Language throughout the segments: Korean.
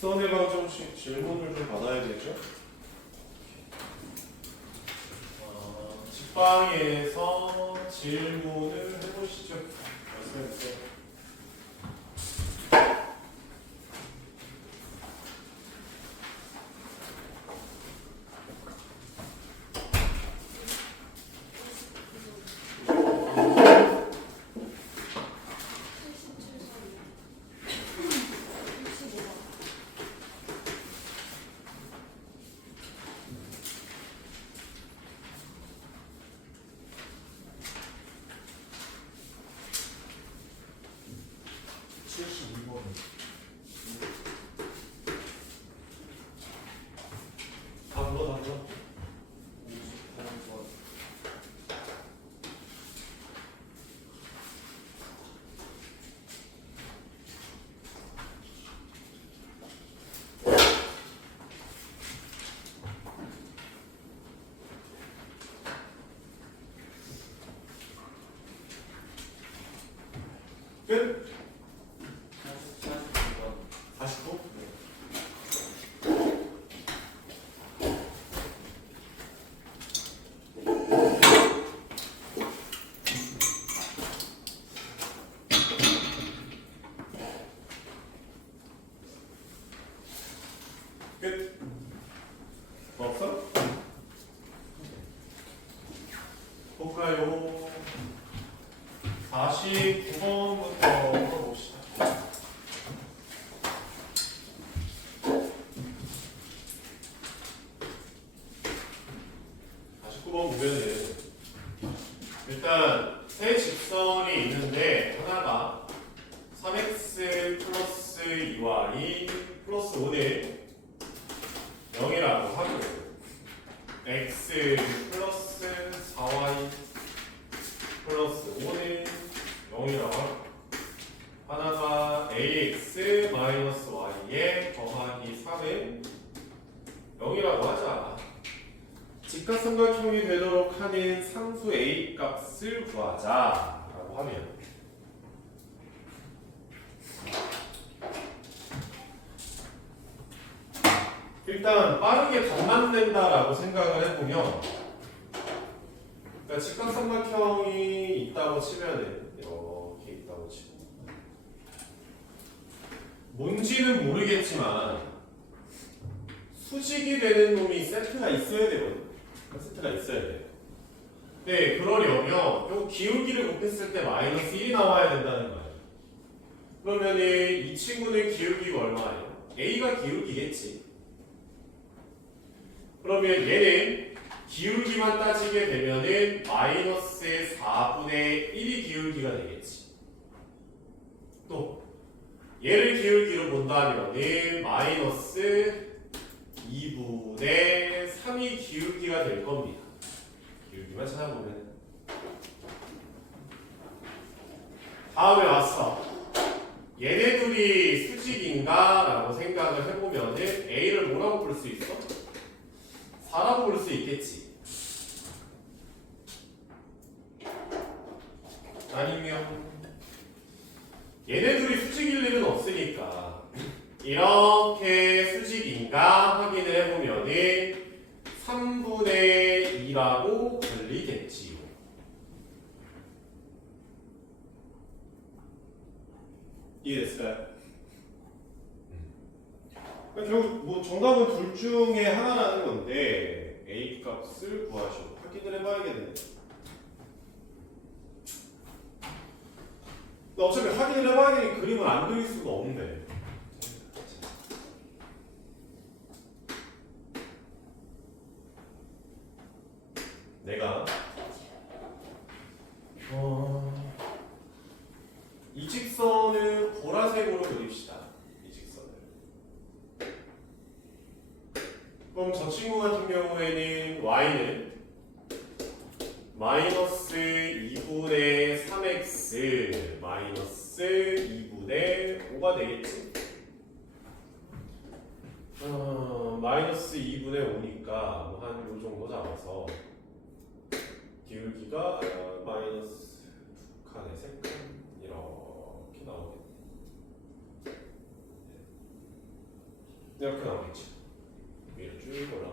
직선의 방정식 질문을 좀 받아야 되죠? 직방에서 질문을 해보시죠. 말씀해주세요. 끝? 49? 끝? 뭐 없어? 볼까요? 49번부터 풀어봅시다. 49번 보면은 일단 세 직선이 있는데 하나가 3x 플러스 2y 플러스 5는 0이라고 하고 x 플러스 4y 플러스 5는 0이라고 하고 하나가 ax 마이너스 y에 더하기 3은 0이라고 하자. 직각삼각형이 되도록 하는 상수 a 값을 구하자라고 하면 일단 빠르게 답만된다라고 생각을 해보면 그러니까 직각삼각형이 있다고 치면은 이렇게 있다고 치고 뭔지는 모르겠지만 수직이 되는 놈이 세트가 있어야 되거든. 세트가 있어야 돼. 네, 그러려면 요 기울기를 곱했을 때 마이너스 1이 나와야 된다는 거예요. 그러면은 이 친구는 기울기가 얼마예요? A가 기울기겠지. 그러면 얘는 기울기만 따지게 되면은 마이너스 4분의 1이 기울기가 되겠지. 또 얘를 기울기로 본다면은 마이너스 2분의 3이 기울기가 될 겁니다. 기울기만 찾아보면 다음에 왔어. 얘네 둘이 수직인가? 라고 생각을 해보면은 A를 뭐라고 볼 수 있어? 4라고 볼 수 있겠지. 아니면 얘네 둘이 수직일 일은 없으니까 이렇게 수직인가 확인을 해보면은 3분의 2라고 들리겠지요. 이해됐어요? 결국 뭐 정답은 둘 중에 하나라는 건데 A 값을 구하시고 확인을 해봐야겠네. 어차피 확인을 해봐야 되니 그림을 안 그릴 수가 없는데. 내가 이 직선을 보라색으로 그립시다. 이 직선을. 그럼 저 친구 같은 경우에는 y는 마이너스 2분의 3x 마이너스 2분의 5가 되겠지? 마이너스 2분의 5니까 한 요 정도 잡아서 기울기가 마이너스 2칸에 3칸 이렇게 나오겠네. 이렇게 나오겠지. 위로 쭉 올라.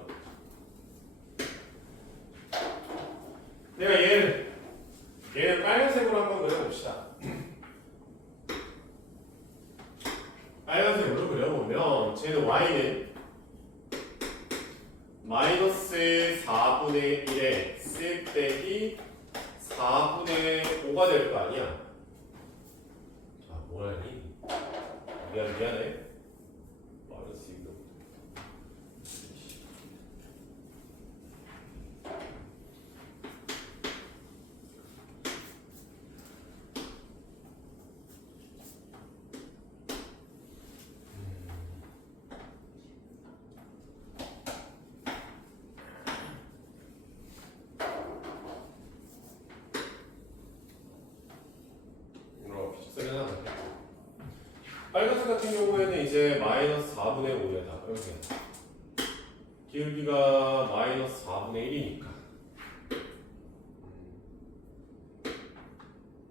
내가 얘는 빨간색으로 한번 그려봅시다. 빨간색으로 그려보면 쟤는 y는 마이너스 4분의 1에 x 빼기 4분의 5가 될 거 아니야. 아 뭐라니? 미안해. 마이너스 2도. 빨간색 같은 경우에는 이제 마이너스 4분의 5에다 이렇게 기울기가 마이너스 4분의 1이니까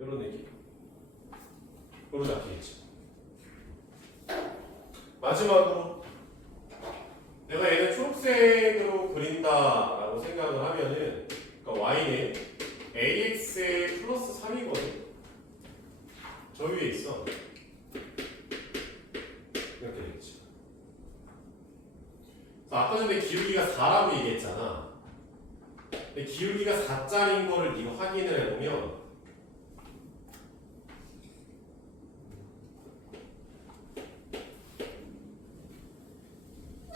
이런 얘기 으로 잡히겠지. 마지막으로 내가 얘를 초록색으로 그린다라고 생각을 하면은 그러니까 y는 ax 플러스 3이거든. 저 위에 있어. 이렇게 되겠지. 아까 전에 기울기가 4라고 얘기했잖아. 근데 기울기가 4짜리인 거를 네가 확인을 해보면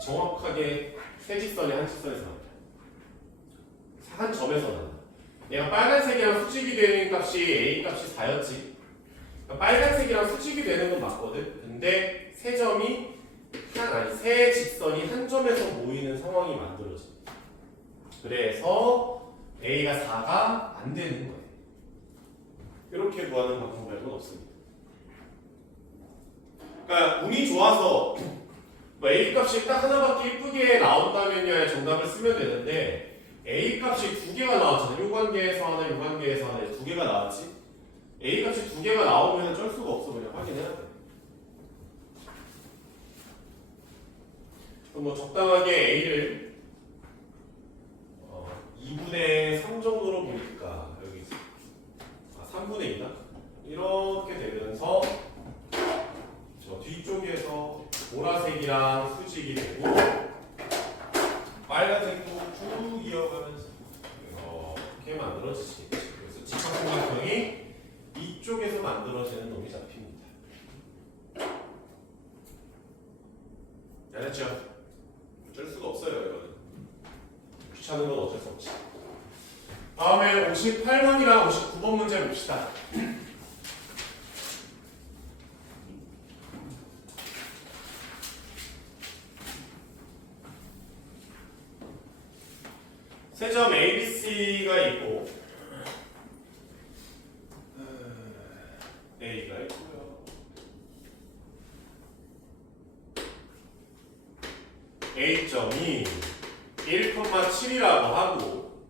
정확하게 세직선이 한 직선에서 나온다. 한 점에서 나온다. 얘가 빨간색이랑 수직이 되는 값이 A 값이 4였지. 그러니까 빨간색이랑 수직이 되는 건 맞거든. 근데 세 점이 세 직선이 한 점에서 모이는 상황이 만들어져. 그래서 A가 4가 안 되는 거예요. 이렇게 구하는 방법 말고는 없습니다. 그러니까 운이 좋아서 A 값이 딱 하나밖에 이쁘게 나온다면야 정답을 쓰면 되는데 A 값이 두 개가 나왔잖아. 요 관계에서 하나, 요 관계에서 하나, 두 개가 나왔지. A 값이 두 개가 나오면 쩔 수가 없어. 그냥 확인해야 돼. 그럼 뭐 적당하게 A를 2분의 3 정도로 보니까 여기 3분의 2다? 이렇게 되면서 저 뒤쪽에서 보라색이랑 수직이 되고 빨간색도 쭉 이어가면서 이렇게 만들어지겠지. 그래서 직각삼각형이 이쪽에서 만들어지는 놈이 잡힙니다. 알았죠? 어쩔 수가 없어요. 이거는 귀찮은 건 어쩔 수 없지. 다음에 58번이랑 59번 문제 봅시다. 세 점 ABC가 있고 A가 있고요. A점이 1,7이라고 하고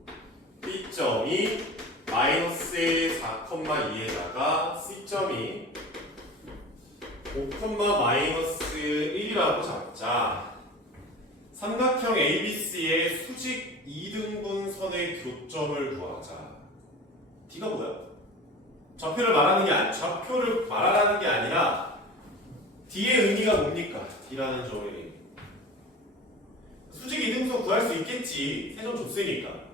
B점이 마이너스 4,2에다가 C점이 5, 마이너스 1이라고 잡자. 삼각형 ABC의 수직 2등분 선의 교점을 구하자. D가 뭐야? 좌표를 말하라는 게 아니라 D의 의미가 뭡니까? D라는 점이 수직 2등분 구할 수 있겠지. 세 점 줬으니까.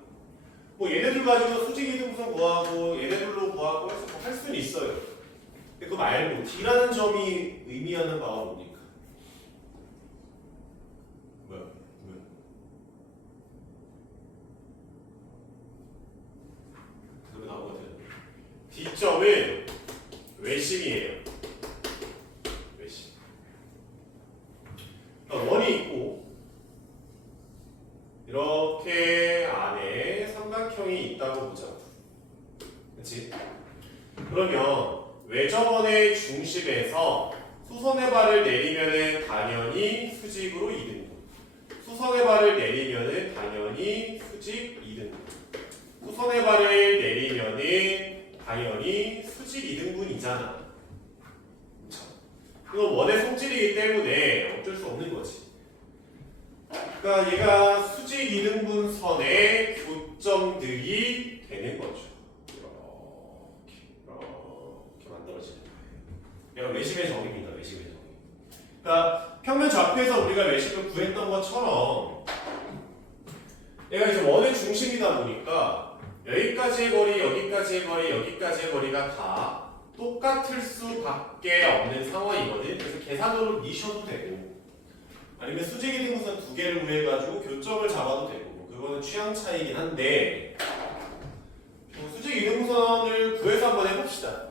뭐 얘네들 가지고 수직 2등분 구하고 얘네들로 구하고 해서 할 수는 있어요. 근데 그거 말고 D라는 점이 의미하는 바가 뭡니까? D점은 외심이에요. 외심. 원이 있고 이렇게 안에 삼각형이 있다고 보자. 그렇지? 그러면 외접원의 중심에서 수선의 발을 내리면은 당연히 수직으로 2등분. 수선의 발을 내리면은 당연히 수직 2등분. 수선의 발을 내리면은 당연히 수직 2등분이잖아. 이건 원의 성질이기 때문에 어쩔 수 없는 거지. 그러니까 얘가 수직 이등분선의 교점들이 되는 거죠. 이렇게 만들어지는 거예요. 얘가 외심의 정의입니다. 외심의 정의. 그러니까 평면 좌표에서 우리가 외심을 구했던 것처럼 얘가 이제 원의 중심이다 보니까 여기까지의 거리, 여기까지의 거리, 여기까지의 거리가 다 똑같을 수밖에 없는 상황이거든. 그래서 계산으로 미셔도 되고 아니면 수직 이등분선 두 개를 구해가지고 교점을 잡아도 되고 그거는 취향 차이긴 한데 수직 이등분선을 구해서 한번 해봅시다.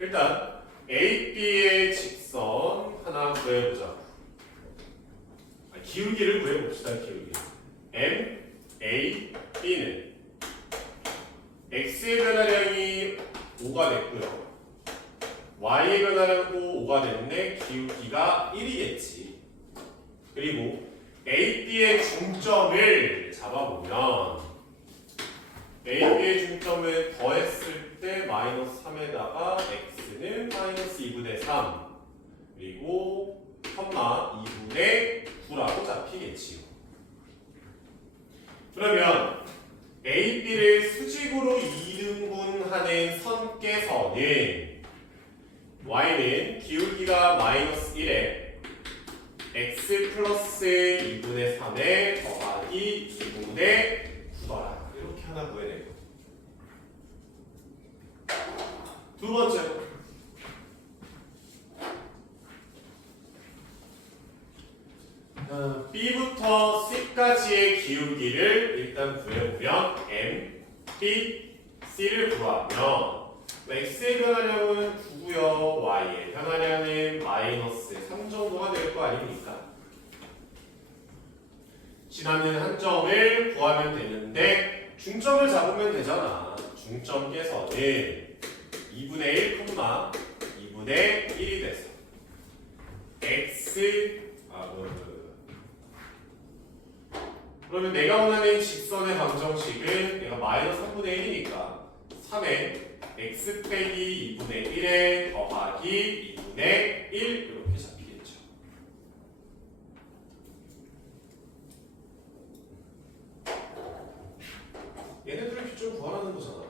일단 AB의 직선 하나 구해보자. 기울기를 구해봅시다. 기울기 M, A, B는 X의 변화량이 5가 됐고요. Y의 변화량도 5가 됐네. 기울기가 1이겠지. 그리고 A, B의 중점을 잡아보면 A, B의 중점을 더했을 때 마이너스 3에다가 X는 마이너스 2분의 3 그리고 2분의 9라고 잡히겠지요. 그러면 A, B를 수직으로 이등분하는 선께서는 Y는 기울기가 마이너스 1에 X 플러스 2분의 3에 더하기 2분의 9더라. 이렇게 하나 구해내고 두 번째로 B부터 C까지의 기울기를 일단 구해보면 M, B, C를 구하면 X의 변화량은 9고요. Y의 변화량은 마이너스 3 정도가 될 거 아닙니까? 지나는 한 점을 구하면 되는데 중점을 잡으면 되잖아. 중점께서는 2분의 1, 2분의 1이 돼서 X 그러면 내가 원하는 직선의 방정식은 내가 마이너스 3분의 1이니까 3에 x 빼기 2분의 1에 더하기 2분의 1 이렇게 잡히겠죠. 얘네들을 기준 구하라는 거잖아.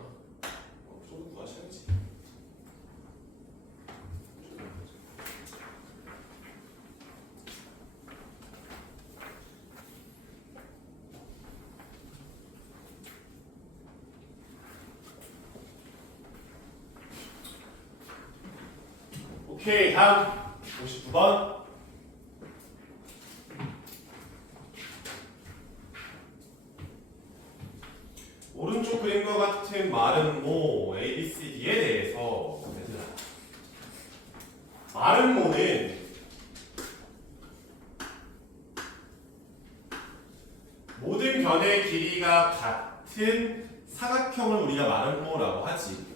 좀 구하셔야지. 오케이, 다음 59번. 오른쪽 그림과 같은 마름모 ABCD에 대해서 얘들아, 마름모는 모든 변의 길이가 같은 사각형을 우리가 마름모라고 하지.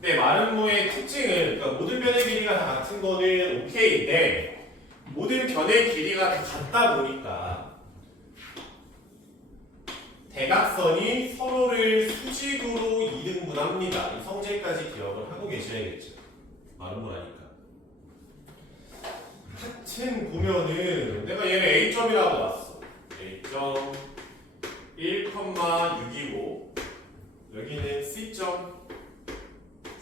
근데 마름모의 특징은 그러니까 모든 변의 길이가 다 같은 거는 오케이인데 모든 변의 길이가 다 같다 보니까 대각선이 서로를 수직으로 이등분합니다. 이 성질까지 기억을 하고 계셔야겠죠. 마름모라니까. 하여튼 보면은 내가 얘를 A점이라고 놨어. A점 1,6이고 여기는 C점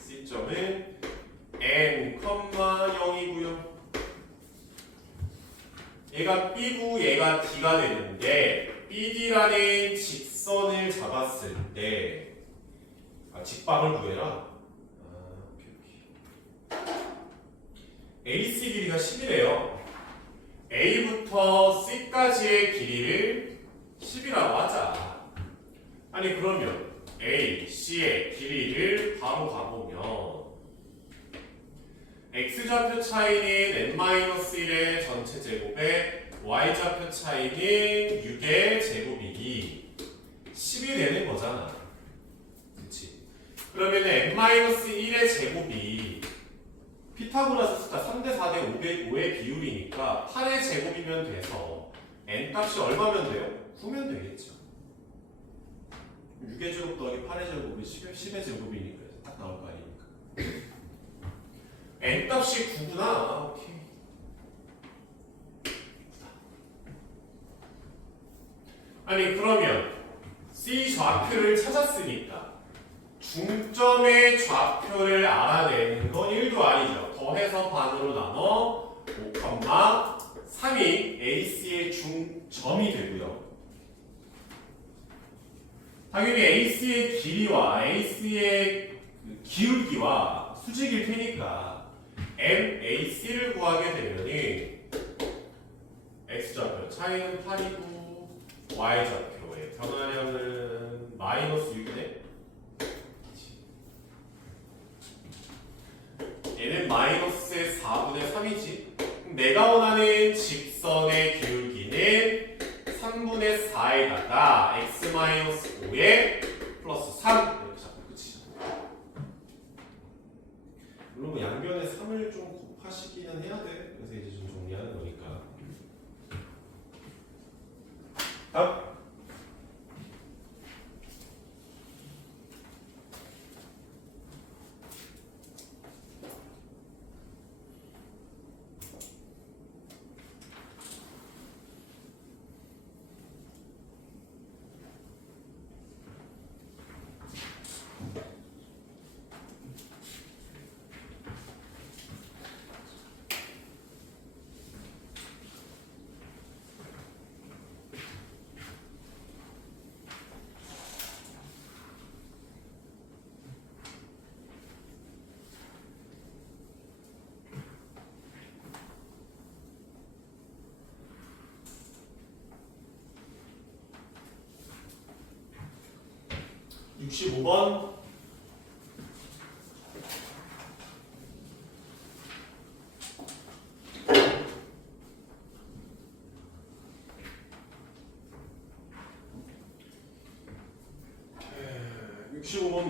C점은 n,0이고요. 얘가 B고 얘가 D가 되는데 BD라는 직선을 잡았을 때 직방을 구해라. AC 길이가 10이래요. A부터 C까지의 길이를 10이라고 하자. 아니 그러면 A, C의 길이를 바로 가보면 X좌표 차이는 n-1의 전체 제곱에 Y좌표 차이는 6의 제곱이기 10이 되는 거잖아. 그치? 그러면 n-1의 제곱이 피타고라스 숫자 3대 4대 5의 비율이니까 8의 제곱이면 돼서 n 값이 얼마면 돼요? 9면 되겠죠. 6의 제곱 더하기 8의 제곱이 10의 제곱이니까 딱 나올 거 아닙니까? n 값이 9구나. 오케이. 아니 그러면 C 좌표를 찾았으니까 중점의 좌표를 알아내는 건 1도 아니죠. 더해서 반으로 나눠 5,3이 AC의 중점이 되고요. 당연히 AC의 길이와 AC의 기울기와 수직일 테니까 MAC를 구하게 되면은 X좌표 차이는 8이고 Y좌표의 변화량은 마이너스 6이네. 얘는 마이너스 4분의 3이지. 내가 원하는 직선의 기울기는 3분의 4에다가 x-5에 플러스 3 이렇게 잡고 끝이죠. 물론 뭐 양변에 3을 좀 곱하시기는 해야 돼. 그래서 이제 좀 정리하는 거니까. 다음. 65번.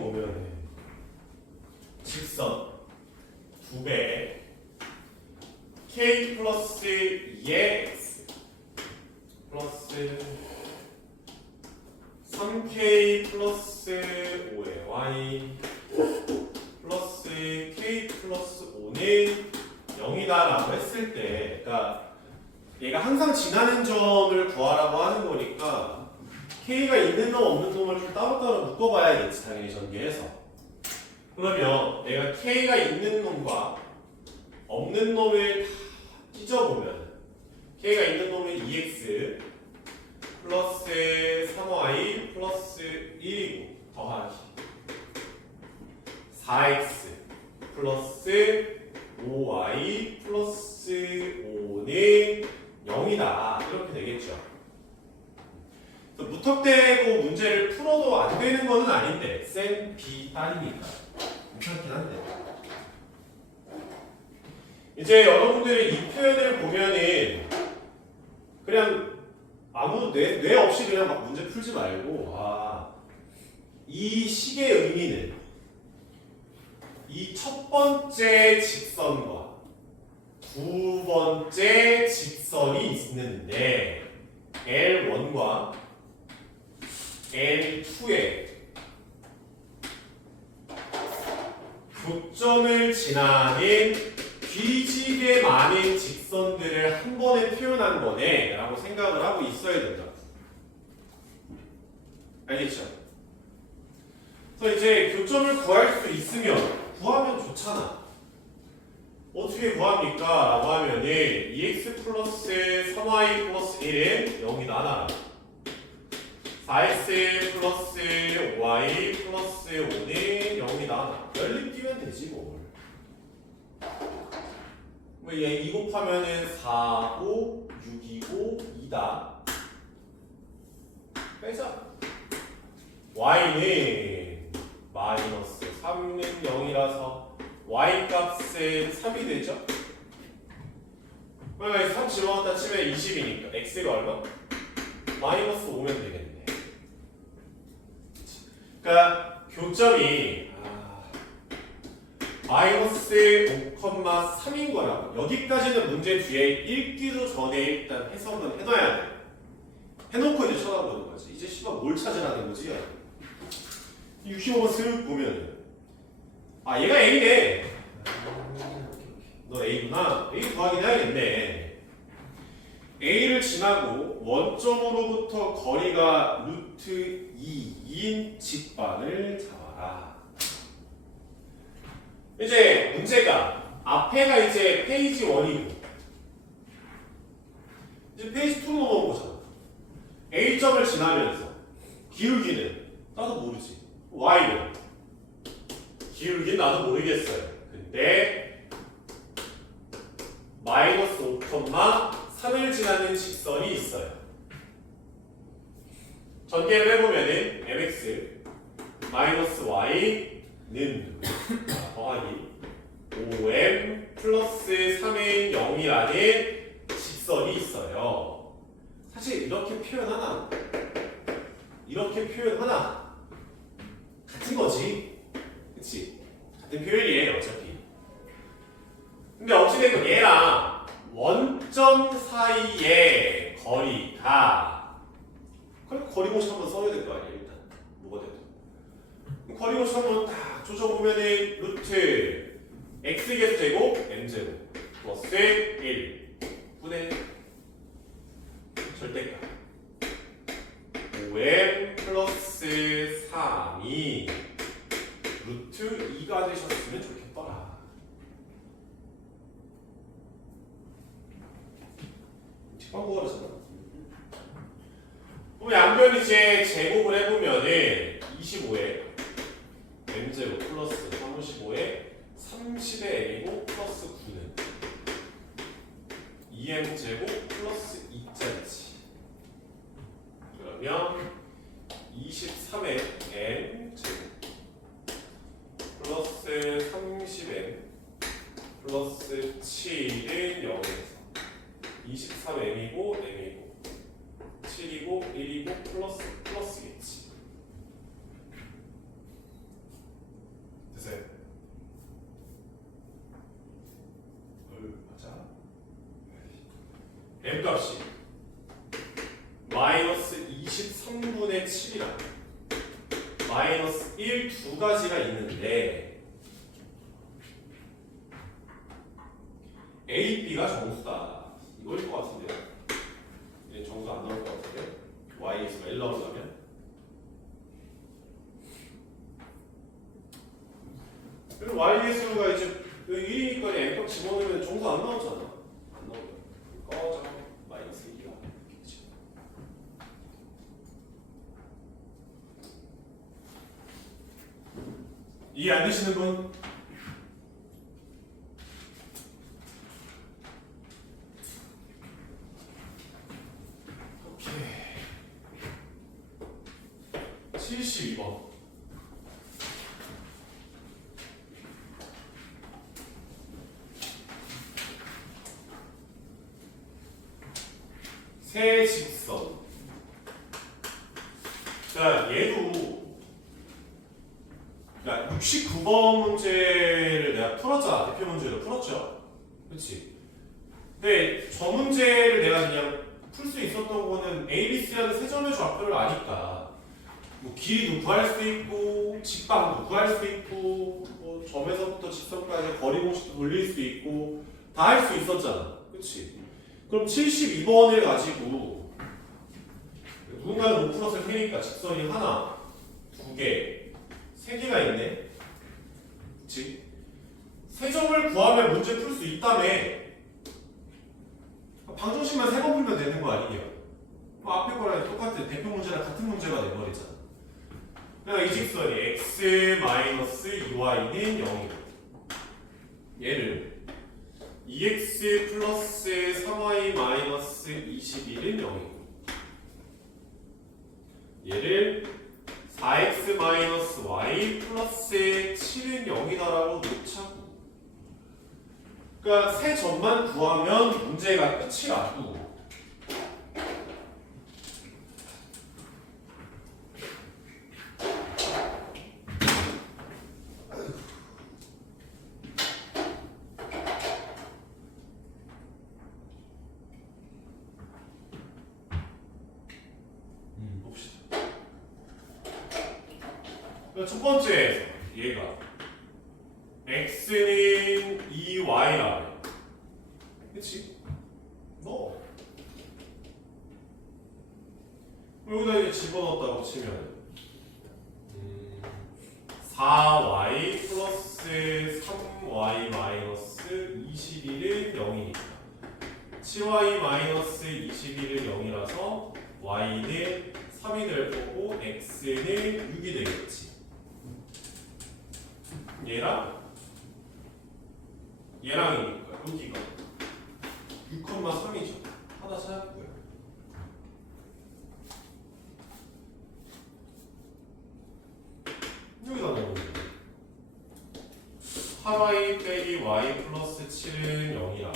보면 직선 2배 k 플러스 2의 x 플러스 3k 플러스 5의 y 플러스 k 플러스 5는 0이다 라고 했을 때, 그러니까 얘가 항상 지나는 점을 구하라고 하는 거니까 k가 있는 놈 없는 놈을 좀 따로따로 묶어봐야겠지, 당연히 전개해서. 그러면 내가 k가 있는 놈과 없는 놈을 다 찢어보면 k가 있는 놈은 2x 플러스 3y 플러스 1이고 더하기 4x 플러스 5y 플러스 5는 0이다 이렇게 되겠죠. 무턱대고 문제를 풀어도 안 되는 거는 아닌데 쌤 B 딸이니까 괜찮긴 한데, 이제 여러분들이 이 표현을 보면은 그냥 아무 뇌 없이 그냥 막 문제 풀지 말고, 이 식의 의미는 이 첫 번째 직선과 두 번째 직선이 있는데 L1과 L2의 교점을 지나는 뒤지게 많은 직선들을 한 번에 표현한 거네 라고 생각을 하고 있어야 된다. 알겠죠? 그래서 이제 교점을 구할 수 있으면 구하면 좋잖아. 어떻게 구합니까? 라고 하면은 2x 플러스 3y 플러스 1은 0이 나나 4x 플러스 5y 플러스 5는 0이 나나 연립 끼면 되지 뭘. 얘 2 곱하면은 4, 5, 6이고 2다. 빼자. y는 마이너스 3는 0이라서 y 값은 3이 되죠? 그러니까 3 집어넣었다 치면 20이니까 x가 얼마? 마이너스 5면 되겠네. 그러니까 교점이 마이너스 5,3인 거라고. 여기까지는 문제 뒤에 읽기도 전에 일단 해석은 해놔야 돼. 해놓고 이제 쳐다보는 거지. 이제 씨발 뭘 찾으라는 거지? 65번 쓱 보면 얘가 A네. 너 A구나. A 구하긴 해야겠네. A를 지나고 원점으로부터 거리가 루트 2인 직방을 잡아라. 이제 문제가 앞에가 이제 페이지 1이고 이제 페이지 2로 넘어온 거잖아. A점을 지나면서 기울기는 나도 모르지. Y는 기울기는 나도 모르겠어요. 근데 마이너스 5,3을 지나는 직선이 있어요. 전개를 해보면은 mx 마이너스 y는 더하기 5m 플러스 3의 0이라는 직선이 있어요. 사실 이렇게 표현하나? 이렇게 표현하나? 같은 거지. 그치? 같은 표현이에요, 어차피. 근데 어찌됐건 얘랑 원점 사이의 거리가 그럼 거리공식 한번 써야 될 거 아니야, 일단. 뭐가 돼도. 거리공식 한번 딱 조져보면은 루트 x계수 제곱 m제곱 플러스 1 분의 절대값 5m 플러스 3이 루트 2가 되셨으면 좋겠더라. 직방구하잖아. 그럼 양변 이제 제곱을 해보면은 25에 m제곱 플러스 35에 30의 m이고 플러스 9는 2m제곱 플러스 2짜리지. 그러면 23의 m제곱 플러스 30m 플러스 7은 0에서 23m이고 m이고 7이고 1이고 플러스겠지. 됐어요? 맞아. m값이 마이너스 23분의 7이라 마이너스 1 두 가지가 있는데 A, B가 정수다. 이거일 것 같은데요? 얘 정수 안 나올 것 같은데? Yx가 1 나오려면? 그리고 Yx가 이제 1이니까 M값 집어넣으면 정수 안 나오잖아. 안 나오죠. 꺼져. 마이너스 1이야. 이해 안 되시는 분? 오케이. 72번. 세 직선. 자, 얘도 야, 69번 문제를 내가 풀었잖아. 대표 문제로 풀었죠. 그렇지? 근데 저 문제를 내가 그냥 풀 수 있었던 거는 A, B, C라는 세 점의 좌표를 아니까 뭐 길이도 구할 수 있고 직방도 구할 수 있고 뭐 점에서부터 직선까지 거리 공식도 돌릴 수 있고 다 할 수 있었잖아. 그렇지? 그럼 72번을 가지고 누군가는 못 풀었을 테니까 직선이 하나, 두 개, 세 개가 있네. 그치? 세 점을 구하면 문제 풀 수 있다며. 방정식만 세 번 풀면 되는 거 아니냐? 뭐 앞에 거랑 똑같은 대표 문제랑 같은 문제가 돼버리잖아. 그러니까 이 직선이 x-2y는 0이고 얘를 2x 플러스 3y 마이너스 21은 0이고 얘를 4x 마이너스 y 플러스 7은 0이다라고 놓자고. 그러니까 세 점만 구하면 문제가 끝이라고. 봅시다. 첫 번째에서 얘가 x는 2y라 그래. 그치? 너 여기다 이제 집어넣었다고 치면 4y 플러스 3y 마이너스 21은 0이니까 7y 마이너스 21은 0이라서 y는 3이 될 거고 x는 6이 되겠지. 얘랑이니까 여기가 6,3이죠. 하나 찾았고요. 여기다 넣으면 돼요. 8y 빼기 y 플러스 7은 0이라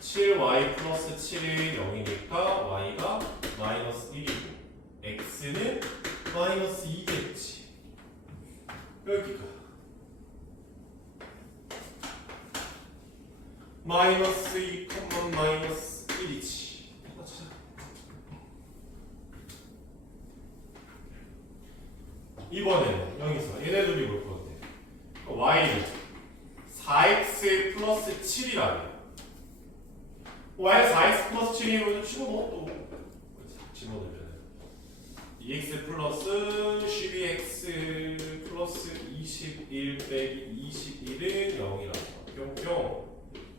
7y 플러스 7은 0이니까 y가 마이너스 1이고 x는 마이너스 2겠지. 여기가 마이너스 2, 마이너스 1이지. 이번에는 여기서 얘네 둘이 볼 건데 y는 4x 플러스 7이라며. y 4x 플러스 7이면 집어넣어 또. 집어넣으면 2x 플러스 12x 플러스 21 빼기 21은 0이라서 뿅뿅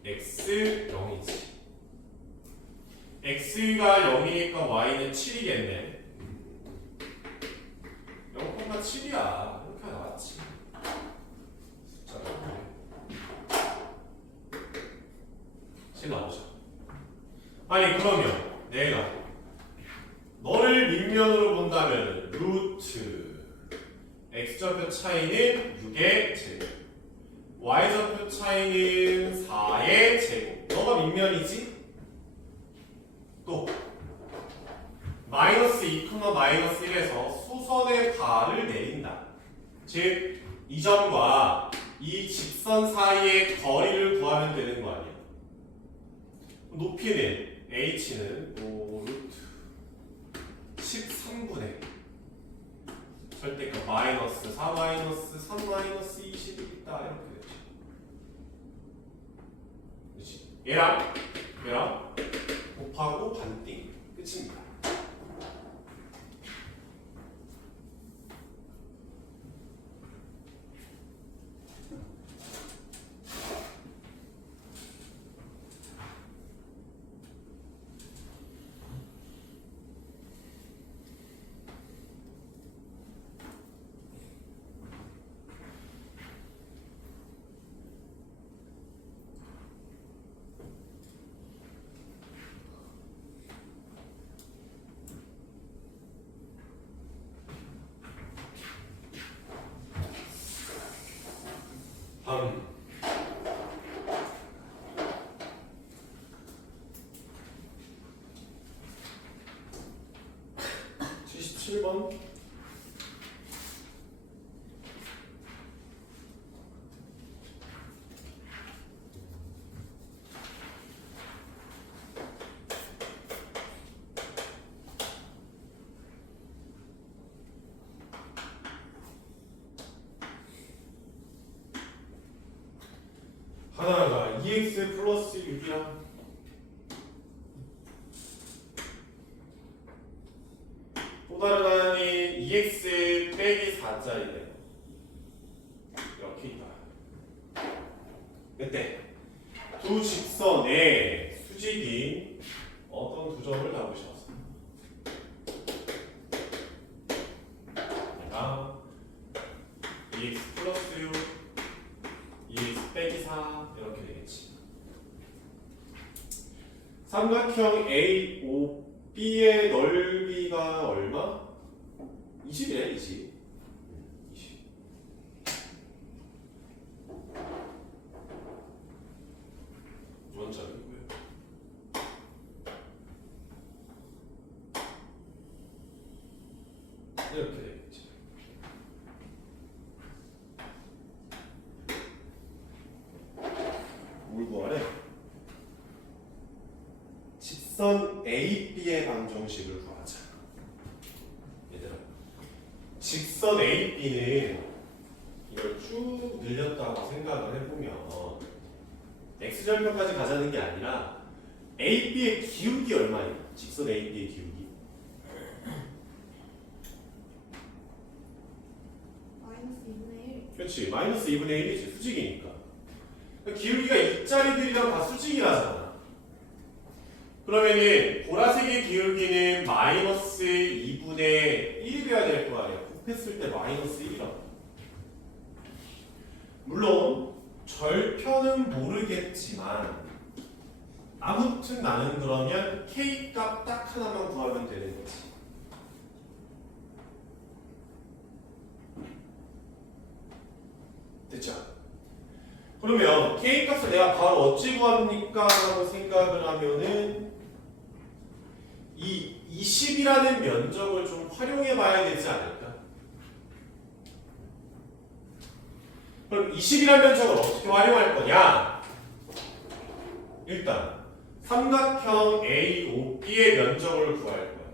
x 0이지. x가 0이니까 y는 7이겠네. 0,7이야. 이렇게 나왔지. 숫자가 7 나오죠. 아니 그러면 내가 너를 밑면으로 본다면 루트 x좌표 차이는 6의 제곱 y좌표 차이는 4의 제곱. 너가 밑면이지? 또 마이너스 2, 마이너스 1에서 수선의 발을 내린다. 즉, 이 점과 이 직선 사이의 거리를 구하면 되는 거 아니야. 높이는 h는 루트 13분의 절대값 마이너스 4 마이너스 3 마이너스 20이 있다. 이렇게 되죠. 그렇지? 얘랑 곱하고 반띵. 끝입니다. 다음 77번 하나가 2x 플러스 6이야. 또 다른 하나는 2x 빼기 4짜리네. 이렇게 있다. 이때 두 직선의 수직이 어떤 두 점을 잡으셔서 내가 2x 플러스 6 2x 빼기 4 이렇게 되겠지. 삼각형 AOB의 넓이가 얼마? 20이래. 20. 원점이고요. 이렇게 되겠지. 뭘 구하래? 직선 AB의 방정식을 구하자. 얘들아, 직선 AB는 이걸 쭉 늘렸다고 생각을 해보면 x절편까지 가자는 게 아니라 AB의 기울기 얼마예요? 직선 AB의 기울기 그치? 마이너스 2분의 1이지. 수직이니까. 그러니까 기울기가 이짜리들이랑 다 수직이라잖아. 그러면은 보라색의 기울기는 마이너스 2분의 1이 돼야 될 거 아니야. 곱했을 때 마이너스 1이라고. 물론 절편은 모르겠지만 아무튼 나는 그러면 K 값 딱 하나만 구하면 되는 거지. 됐죠? 그러면 K 값을 내가 바로 어찌 구합니까? 라고 생각을 하면은 이 20이라는 면적을 좀 활용해 봐야 되지 않을까? 그럼 20이라는 면적을 어떻게 활용할 거냐? 일단 삼각형 AOB의 면적을 구할 거야.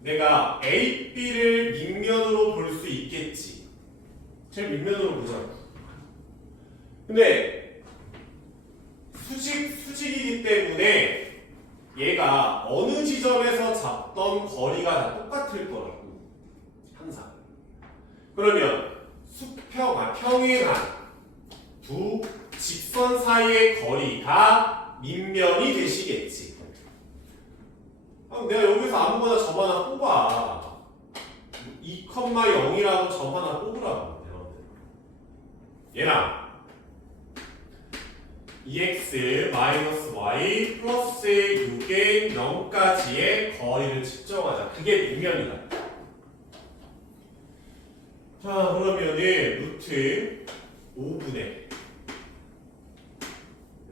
내가 AB를 밑면으로 볼 수 있겠지. 제일 밑면으로 보자. 근데 수직이기 때문에 얘가 어느 지점에서 잡던 거리가 다 똑같을 거라고. 항상. 그러면 평행한 두 직선 사이의 거리가 밑면이 되시겠지. 그럼 내가 여기서 아무거나 점 하나 뽑아. 2,0이라고 점 하나 뽑으라고. 얘랑 (2x-y) 플러스 6의 0까지의 거리를 측정하자. 그게 밑면이다. 자, 그러면은 루트 5분의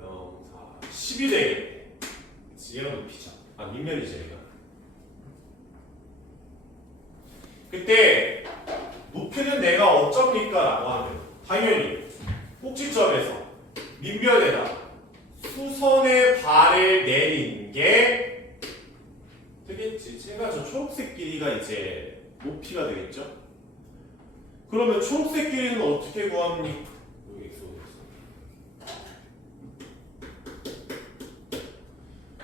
0, 4, 10이 되겠네. 얘가 높이죠. 아, 밑면이죠, 얘가. 그때 높이는 내가 어쩝니까? 라고 하면 당연히 꼭지점에서 밑면에다 수선의 발을 내리는 게 되겠지. 제가 저 초록색 길이가 이제 높이가 되겠죠? 그러면 초록색 길이는 어떻게 구합니까? 여기 있어.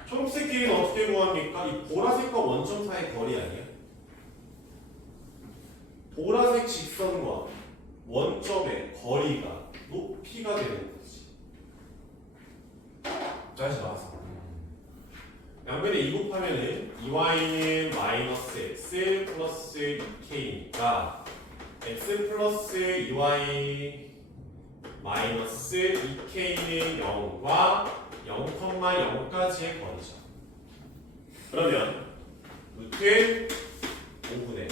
초록색 길이는 어떻게 구합니까? 이 보라색과 원점 사이의 거리 아니야? 보라색 직선과 원점의 거리가 높이가 되는 거지. 다시 나와서 양변에 2 곱하면은 2y는 마이너스 x 플러스 2k니까 x 플러스 2y 마이너스 2k는 0과 0,0까지의 거리죠. 그러면 루트 5분의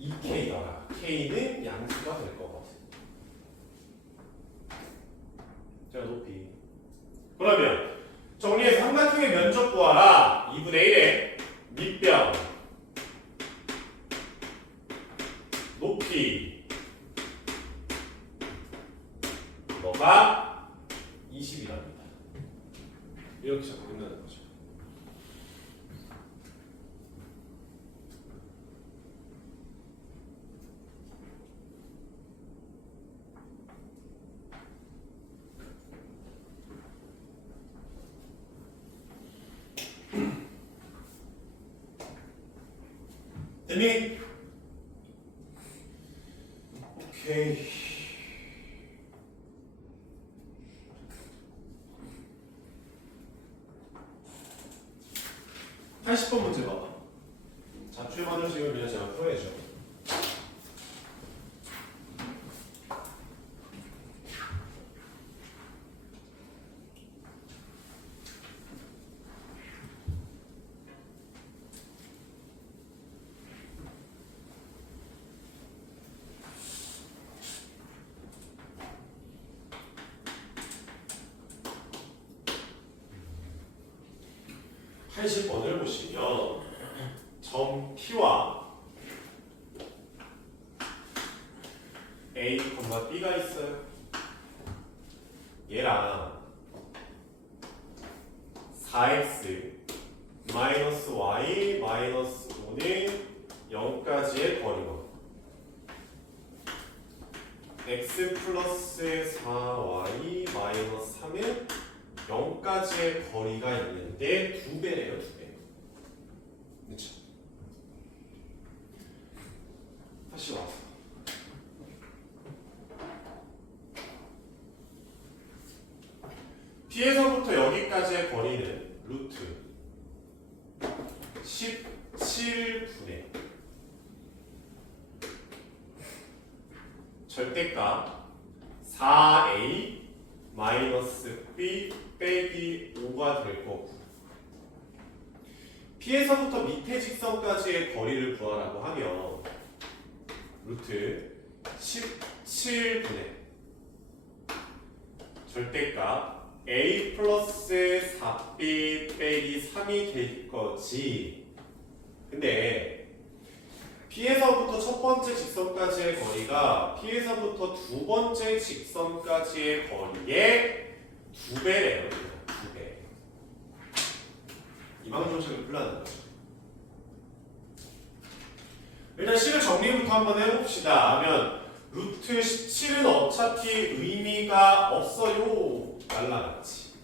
2k가 k는 양수가 될 것 같아요. 자, 높이. 그러면 정리해서 삼각형의 면적 구하라. 2분의 1의 밑변 높이 너가 20이랍니다. 이렇게 자꾸 끝나는 거죠. 됐니? 오케이. (80번) 문제 봐봐. 자취의 반응식을 그냥 제가 풀어야죠. (80번을) 보시면 점 P와 A, B가 있어요. 얘랑 4x 마이너스 y 마이너스 5는 0까지의 거리가 x 플러스 4y 마이너스 3은 0까지의 거리가 있는데 2배래요, 2배. 그렇죠? 다시 와서 17분의 절대값 4a 마이너스 b 빼기 5가 될 거고, P에서부터 밑에 직선까지의 거리를 구하라고 하면 루트 17분의 절대값 a 플러스 4b 빼기 3이 될 거지. 근데 P에서부터 첫 번째 직선까지의 거리가 P에서부터 두 번째 직선까지의 거리의 2배래요. 2배. 이 방정식을 풀라는 거죠. 일단 식을 정리부터 한번 해봅시다. 하면 루트 17은 어차피 의미가 없어요. 날라갔지.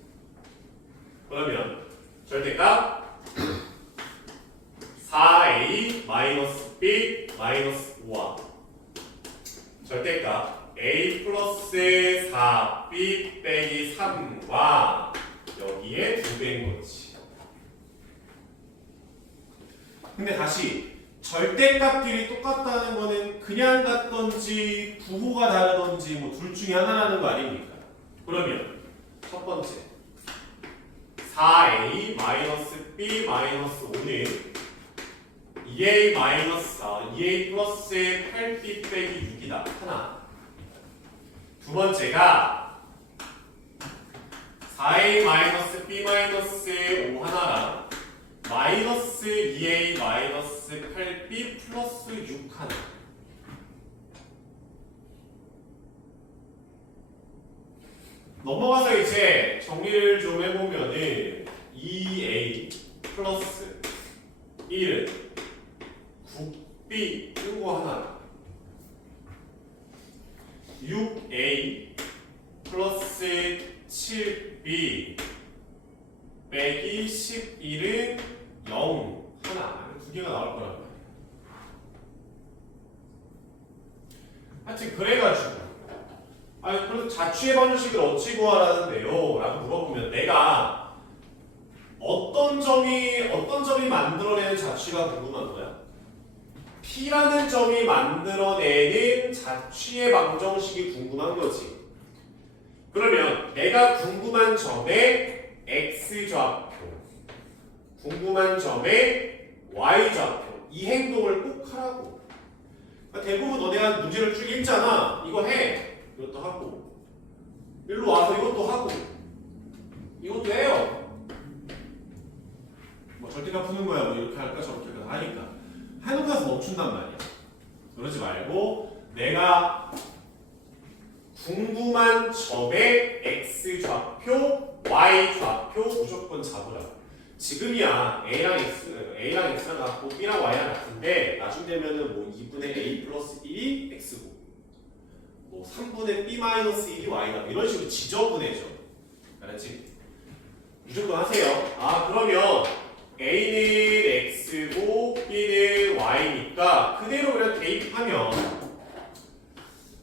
그러면 절대값 4a 마이너스 b 마이너스 5와 절대값 a 플러스 4b 빼기 3과 여기에 2배인 거지. 근데 다시 절대값끼리 똑같다는 거는 그냥 같던지 부호가 다르던지 뭐 둘 중에 하나라는 거 아닙니까? 그러면 첫 번째 4a 마이너스 b 마이너스 5는 2a 마이너스 2a 플러스 8b 빼기 6이다. 하나. 두 번째가 4a 마이너스 b 마이너스 5 하나랑 마이너스 2a 마이너스 8b 플러스 6 하나. 넘어가서 이제 정리를 좀 해보면은 2a 플러스 1은 9b 이거 하나, 6a 플러스 7b 빼기 11은 0 하나. 두 개가 나올 거란 말이야. 하여튼 그래가지고 아니 그래서 자취의 방정식을 어찌 구하라는데요? 라고 물어보면 내가 어떤 점이 만들어내는 자취가 궁금한 거야? P라는 점이 만들어내는 자취의 방정식이 궁금한 거지. 그러면 내가 궁금한 점의 X좌표, 궁금한 점의 Y좌표, 이 행동을 꼭 하라고. 그러니까 대부분 너네가 문제를 쭉 읽잖아. 이거 해. 이것도 하고, 일로 와서 이것도 하고, 이것도 해요. 뭐 절대값 푸는 거야. 뭐 이렇게 할까 저렇게 할까 하니까 해놓고 나서 멈춘단 말이야. 그러지 말고 내가 궁금한 점의 X좌표, Y좌표 무조건 잡으라고. 지금이야 A랑 X랑 같고 B랑 Y랑 같은데 나중 되면은 뭐 2분의 A 플러스 1이 X고 뭐 3분의 B 마이너스 1이 Y다 이런 식으로 지저분해져. 알았지? 무조건 하세요. 아 그러면 A는 X고 B는 Y니까 그대로 그냥 대입하면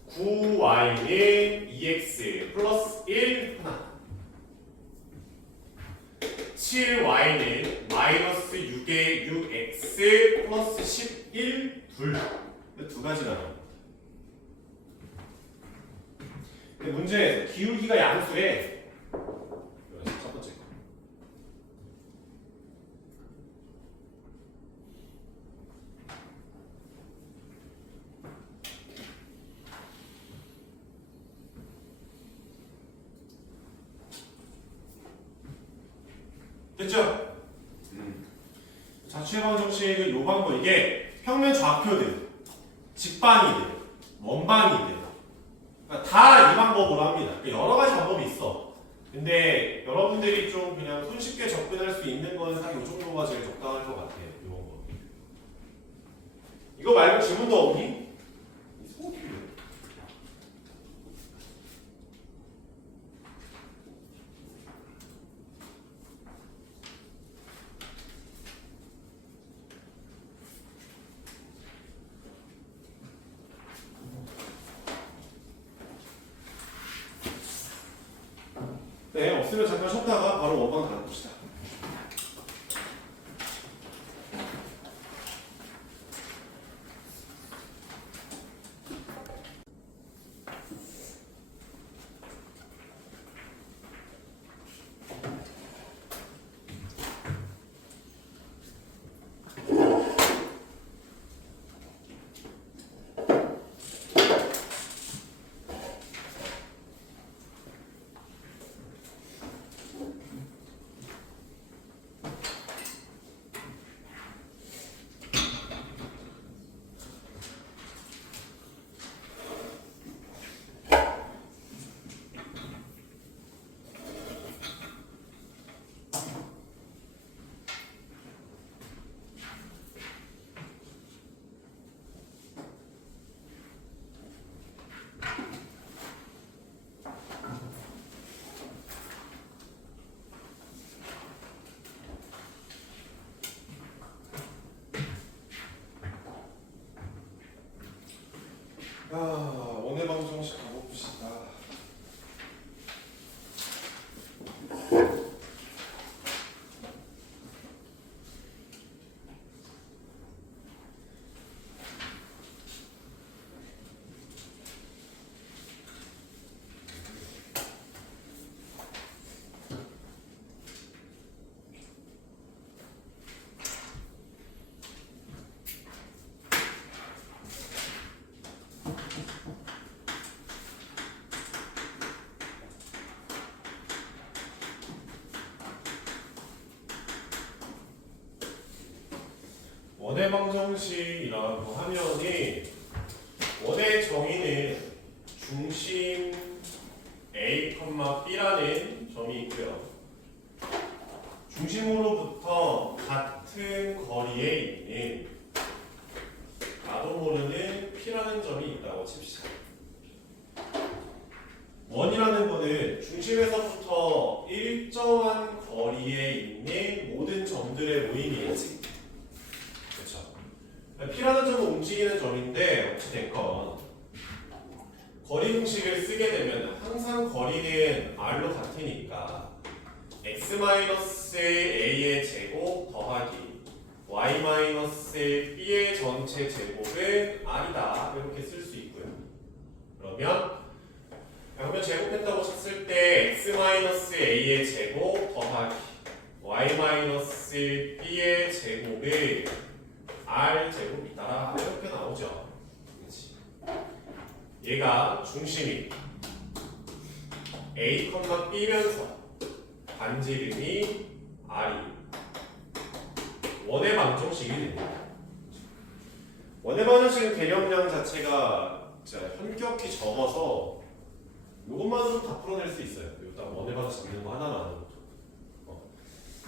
9Y는 2X 플러스 1 하나, 7Y는 마이너스 6의 6X 플러스 11 둘. 두 가지가 나옵니다. 근데 문제에서 기울기가 양수에 첫 번째 거. 됐죠? 자취의 방정식은 요 방법 이게 평면 좌표든 직방이든 원방이든 그러니까 다 이 방법으로 합니다. 그러니까 여러 가지 방법이 있어. 근데 여러분들이 좀 그냥 손쉽게 접근할 수 있는 건 딱 이 정도가 제일 적당할 것 같아요. 이 방법. 이거 말고 질문도 없니? 네, 없으면 잠깐 쉬었다가 바로 원방 달아봅시다. 원의 방정식이라고 하면은 원의 정의는 중심 A, B라는 점이 있고요. 중심으로부터 같은 거리에 있는 나도 모르는 P라는 점이 있다고 칩시다. 원이라는 거는 중심에서부터 일정한 거리에 있는 모든 점들의 모임이겠지. 그렇죠. P라는 점은 움직이는 점인데 어찌됐건 거리 공식을 쓰게 되면 항상 거리는 R로 같으니까 x-a의 제곱 더하기 y-b의 전체 제곱은 R이다. 이렇게 쓸 수 있고요. 그러면 제곱했다고 쳤을 때 x-a의 제곱 더하기 y-b의 제곱은 R 제곱이다. 이렇게 나오죠. 그렇지. 얘가 중심이 A, B면서 반지름이 R이 원의 방정식이 됩니다. 원의 방정식은 개념량 자체가 진짜 현격히 적어서 이것만으로 다 풀어낼 수 있어요. 일단 원의 방정식 있는 거 하나만으로.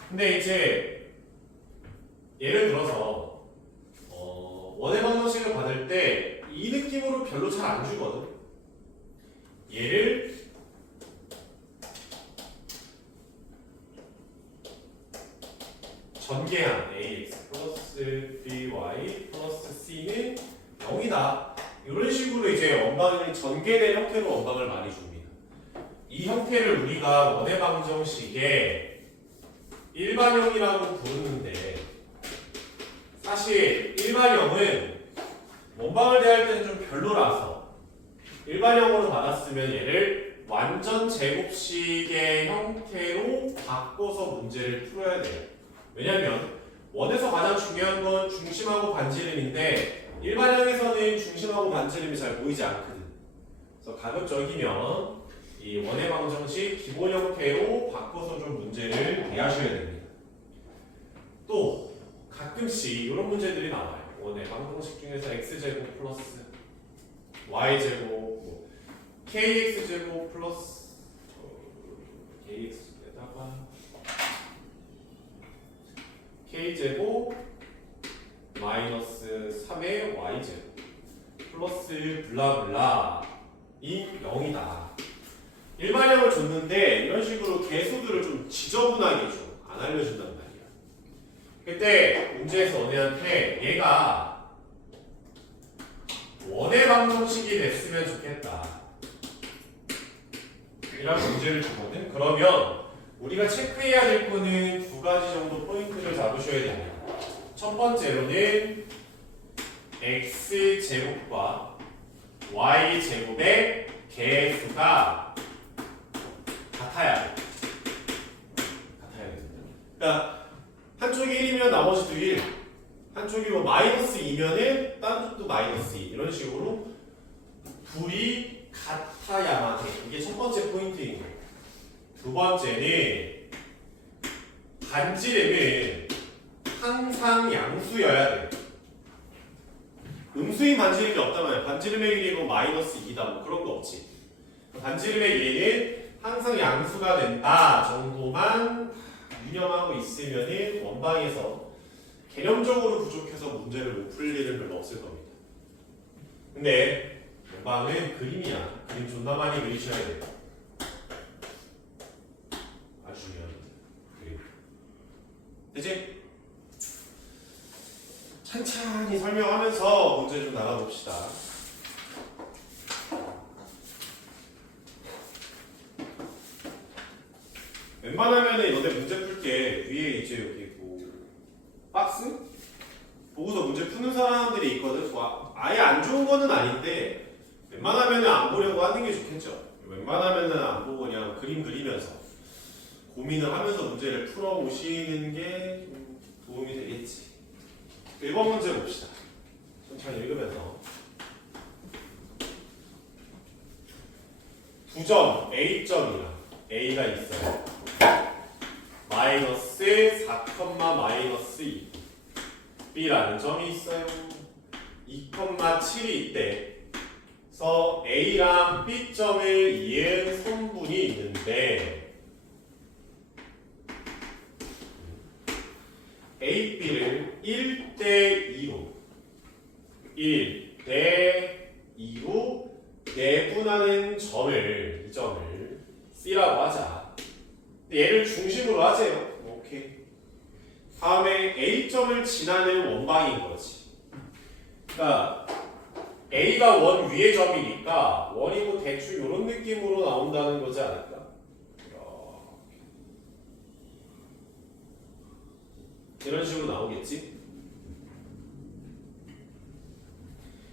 근데 이제 예를 들어서 원의 방정식을 받을 때 이 느낌으로 별로 잘 안 주거든. 얘를 전개한 ax 플러스 by 플러스 c는 0이다. 이런 식으로 이제 원방이 전개된 형태로 원방을 많이 줍니다. 이 형태를 우리가 원의 방정식의 일반형이라고 부르는데 사실 일반형은 원방을 대할 때는 좀 별로라서 일반형으로 받았으면 얘를 완전 제곱식의 형태로 바꿔서 문제를 풀어야 돼요. 왜냐면 원에서 가장 중요한 건 중심하고 반지름인데 일반형에서는 중심하고 반지름이 잘 보이지 않거든. 그래서 가급적이면 이 원의 방정식 기본 형태로 바꿔서 좀 문제를 대하셔야 됩니다. 또 가끔씩 이런 문제들이 나와요. 원의 방정식 중에서 x제곱 플러스 y제곱 kx제곱 플러스 kx에다가 k제곱 마이너스 3의 y제곱 플러스 블라블라 인 0이다. 일반형을 줬는데 이런 식으로 개수들을 좀 지저분하게 줘. 안 알려준단 말이야. 그때 문제에서 너네한테 얘가 원의 방정식이 됐으면 좋겠다 이런 문제를 주거든. 그러면 우리가 체크해야 될 거는 두 가지 정도 포인트를 잡으셔야 됩니다. 첫 번째로는 x제곱과 y제곱의 개수가 같아야 돼. 같아야 됩니다. 그러니까 한쪽이 1이면 나머지도 1, 한쪽이 뭐 마이너스 2면은 다른 쪽도 마이너스 2 이런 식으로 둘이 같아야만 해. 이게 첫 번째 포인트인 거예요. 두 번째는 반지름은 항상 양수여야 돼. 음수인 반지름이 없다면 반지름의 길이 뭐 마이너스 2다 뭐 그런 거 없지. 반지름의 길이는 항상 양수가 된다 정도만 유념하고 있으면은 원방에서 개념적으로 부족해서 문제를 못 풀 일은 별로 없을 겁니다. 근데 원방은 그림이야. 그림 존나 많이 그리셔야 돼요. 아주 중요합니다. 그림. 되지? 찬찬히 설명하면서 문제 좀 나가봅시다. 웬만하면은 너네 문제 풀 때 위에 이제 여기 뭐 박스? 보고서 문제 푸는 사람들이 있거든. 아예 안 좋은 거는 아닌데 웬만하면은 안 보려고 하는 게 좋겠죠. 웬만하면은 안 보고 그냥 그림 그리면서 고민을 하면서 문제를 풀어 오시는 게 좀 도움이 되겠지. 1번 문제 봅시다. 천천히 읽으면서. 두 점 A점이랑 A가 있어요. 마이너스 4, 마이너스 2. B라는 점이 있어요. 2,7이 있대. 그래서 A랑 B점을 이은 선분이 있는데 A, B를 1대2로 1대2로 내분하는 점을 이 점을 C라고 하자. 얘를 중심으로 하세요. 오케이. 다음에 A점을 지나는 원방인 거지. 그러니까 A가 원 위의 점이니까 원이 뭐 대충 이런 느낌으로 나온다는 거지 않을까? 이런 식으로 나오겠지?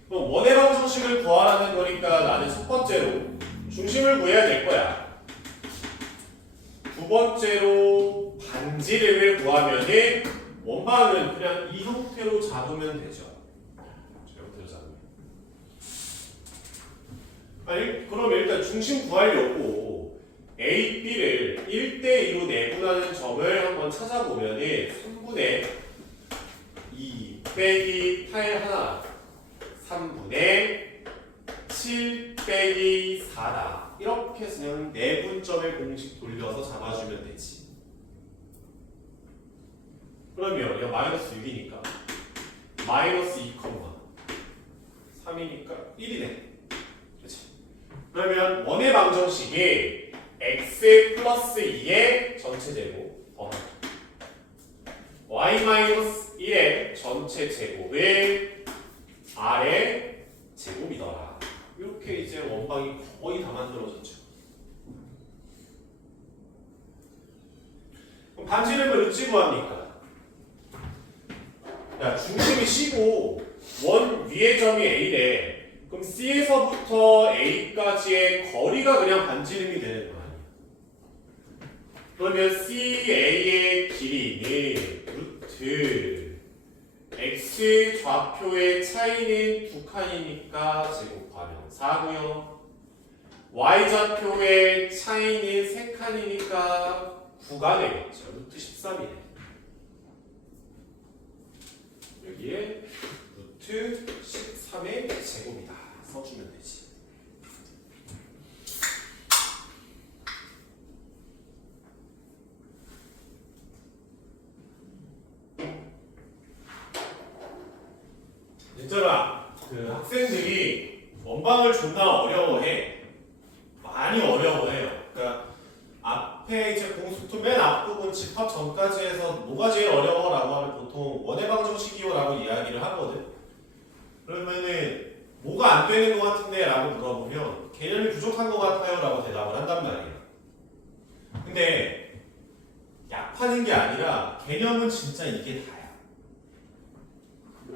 그럼 원의 방정식을 구하라는 거니까 나는 첫 번째로 중심을 구해야 될 거야. 두 번째로 반지름을 구하면은 원방은 그냥 이 형태로 잡으면 되죠. 이 형태로 잡으면. 아니, 그럼 일단 중심 구하려고 A, B를 1대2로 내분하는 점을 한번 찾아보면은 3분의 2 빼기 8 하나 3분의 7 빼기 4다. 이렇게 해서 그냥 내분점의 공식 돌려서 잡아주면 되지. 그러면 이거 마이너스 6이니까 마이너스 2, 3이니까 1이네. 그렇지? 그러면 원의 방정식이 x 플러스 2의 전체 제곱 더하기 y 마이너스 1의 전체 제곱을 r의 제곱이더라. 이렇게 이제 원방이 거의 다 만들어졌죠. 그럼 반지름을 어찌 구합니까? 야, 중심이 C고 원 위의 점이 A래. 그럼 C에서부터 A까지의 거리가 그냥 반지름이 되는 거 아니야? 그러면 CA의 길이는 루트 X 좌표의 차이는 2칸이니까 제곱하면 4고요. Y 좌표의 차이는 3칸이니까 9가 되겠죠. 루트 13이네. 여기에 루트 13의 제곱이다. 써주면 되지. 얘들아, 그 학생들이 원방을 존나 어려워해. 많이 어려워해요. 그러니까 앞에 이제 공수투 맨 앞부분 집합 전까지 해서 뭐가 제일 어려워라고 하면 보통 원의 방정식이요라고 이야기를 하거든. 그러면은 뭐가 안 되는 것 같은데 라고 물어보면 개념이 부족한 것 같아요 라고 대답을 한단 말이야. 근데 약하는 게 아니라 개념은 진짜 이게 다야.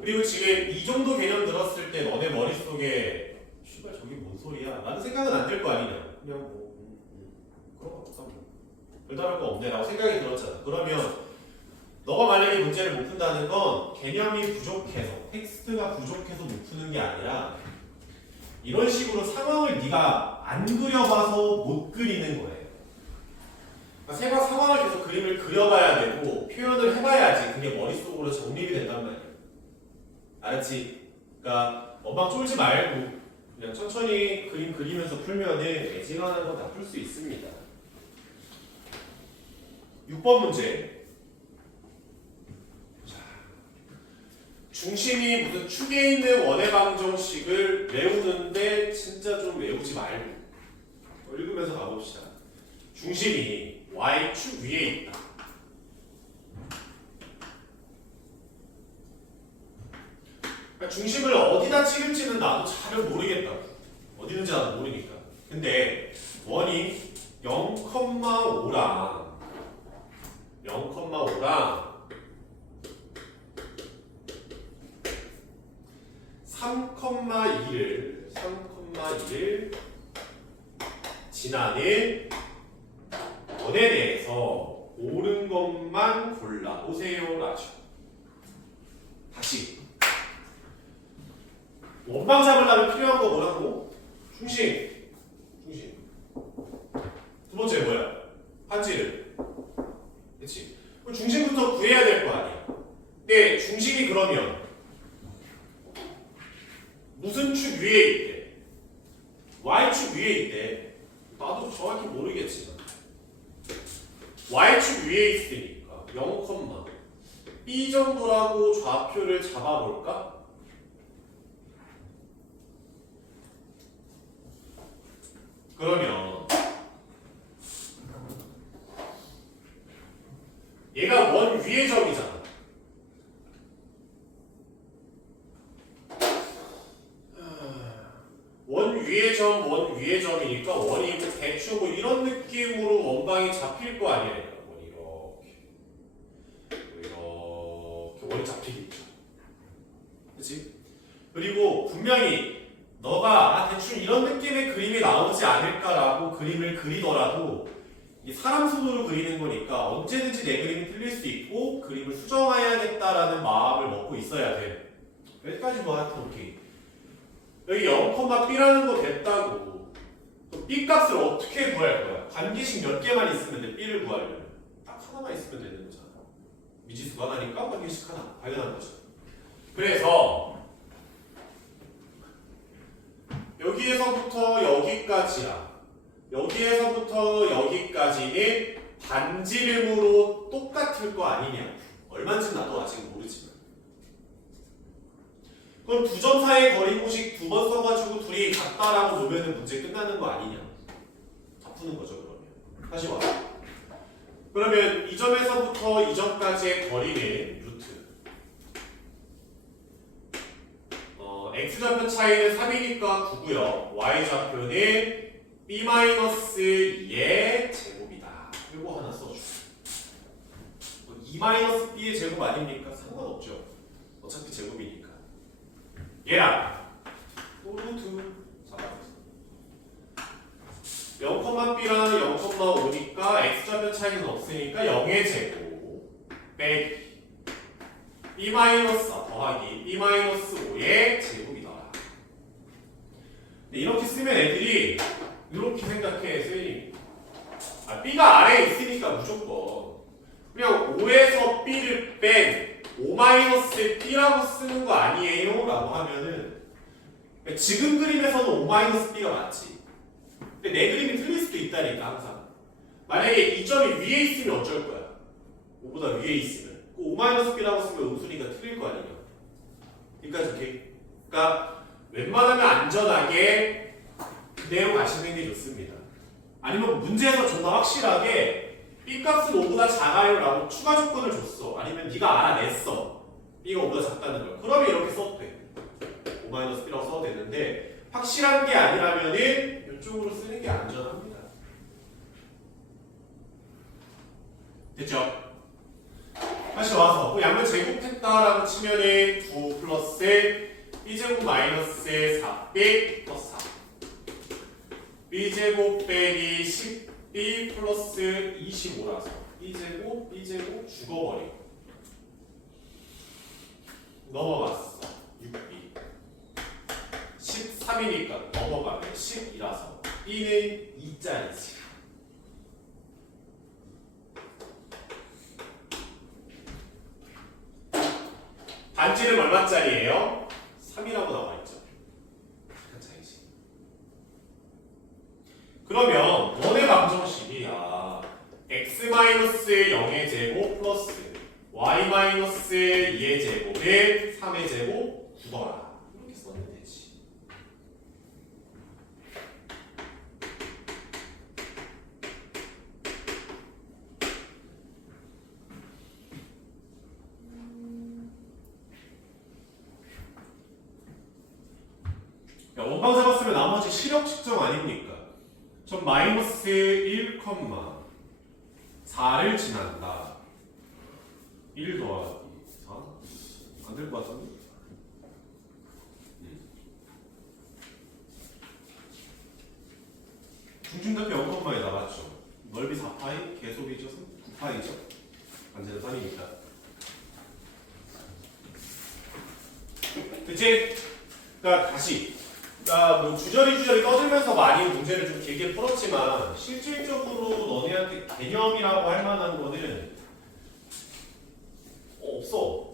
그리고 지금 이 정도 개념 들었을 때 너네 머릿속에 씨발 저게 뭔 소리야 라는 생각은 안 들 거 아니냐. 그냥 뭐 그런 거 없다 뭐 별다른 거 없네 라고 생각이 들었잖아. 그러면 너가 만약에 문제를 못 푼다는 건 개념이 부족해서 텍스트가 부족해서 못 푸는 게 아니라 이런 식으로 상황을 네가 안 그려봐서 못 그리는 거예요. 그러니까 상황을 계속 그림을 그려봐야 되고 표현을 해봐야지 그게 머릿속으로 정립이 된단 말이야. 알았지? 그러니까 원방 쫄지 말고 그냥 천천히 그림 그리면서 풀면은 애지간한 건 다 풀 수 있습니다. 6번 문제. 중심이 무슨 축에 있는 원의 방정식을 외우는데 진짜 좀 외우지 말고 읽으면서 가봅시다. 중심이 y축 위에 있다. 그러니까 중심을 어디다 찍을지는 나도 잘 모르겠다고. 어디 있는지 나도 모르니까. 근데 원이 0,5랑 3,2를 지나는 원에 대해서 옳은 것만 골라보세요 라죠. 다시 원방 잡으려면 필요한 거 뭐라고? 중심. 두 번째 뭐야? 반지름. 그치? 그럼 중심부터 구해야 될 거 아니야. 근데 근데 중심이 그러면 무슨 축 위에 있대? Y축 위에 있대. 나도 정확히 모르겠지만 Y축 위에 있으니까 0, B 정도라고 좌표를 잡아볼까? 그러면 얘가 원 위의 점이잖아. 원 위의 점이니까 원이 대충 뭐 이런 느낌으로 원방이 잡힐 거 아니야. 원이 이렇게 원이 잡히겠죠. 그렇지? 그리고 분명히 너가 대충 이런 느낌의 그림이 나오지 않을까라고 그림을 그리더라도 이 사람 손으로 그리는 거니까 언제든지 내 그림이 틀릴 수 있고 그림을 수정해야겠다라는 마음을 먹고 있어야 돼. 여기까지 뭐 하여튼 오케이. 여기 0,B라는 거 됐다고. 그럼 B 값을 어떻게 구할 거야? 관계식 몇 개만 있으면 돼. B를 구하려면 딱 하나만 있으면 되는 거잖아. 미지수가 하나니까 관계식 하나 발견한 거죠. 그래서 여기에서부터 여기까지야. 여기에서부터 여기까지는 반지름으로 똑같을 거 아니냐? 얼마인지 나도 아직 모르지만. 그럼 두 점 사이의 거리 공식 두 번 써가지고 둘이 같다라고 놓으면 문제 끝나는 거 아니냐? 다 푸는 거죠 그러면. 다시 와. 그러면 이 점에서부터 이 점까지의 거리는 루트. x좌표 차이는 3이니까 9고요. y좌표는 b-2의 제곱이다. 이거 하나 써줘. 2-b의 제곱 아닙니까? 상관없죠. 어차피 제곱이니까. 얘랑 루트 잡아주세요. 0,b랑 0,5니까 x좌표 차이는 없으니까 0의 제곱 빼기 b- 더하기 b-5의 제곱이다. 이렇게 쓰면 애들이 이렇게 생각해. 선생님 b가 아래에 있으니까 무조건 그냥 5에서 b를 뺀 5-b라고 쓰는 거 아니에요? 라고 하면은 지금 그림에서는 5-b가 맞지. 근데 내 그림이 틀릴 수도 있다니까 항상. 만약에 이 점이 위에 있으면 어쩔 거야? 5보다 위에 있으면 5-b라고 쓰면 음순위가 틀릴 거 아니냐. 그러니까 이렇게 그러니까 웬만하면 안전하게 그대로 가시는 게 좋습니다. 아니면 문제에서 존나 확실하게 B값은 5보다 작아요 라고 추가 조건을 줬어. 아니면 네가 알아냈어. B가 5보다 작다는 걸. 그러면 이렇게 써도 돼. 5-B라고 써도 되는데 확실한 게 아니라면은 이쪽으로 쓰는 게 안전합니다. 됐죠? 다시 와서 양을 제곱했다라고 치면은 9 플러스 B제곱 마이너스 4B 플러스 4 B제곱 빼기 10B 플러스 25라서 B제곱 죽어버리고 넘어갔어. 6B 13이니까 넘어가면 10이라서 B는 2짜리지. 반지름 얼마짜리예요? 3이라고 나와있죠. 한 차이지. 그러면 너네 방정식이 x-0의 제곱 플러스 y-2의 제곱에 3의 제곱 9더라. 이렇게 쓰면 되지. 원방 잡았으면 나머지 시력 측정 아닙니까? 전 마이너스 1,4를 지난다. 1 더하기 4? 안 될 것 같은데? 중심답이 0,에 나갔죠. 넓이 4파이, 계속이죠. 9파이죠. 반지는 3이니까. 그치? 그러니까 다시 그러니까 뭐 주저리 떠들면서 많이 문제를 좀 길게 풀었지만 실질적으로 너네한테 개념이라고 할 만한 거는 없어.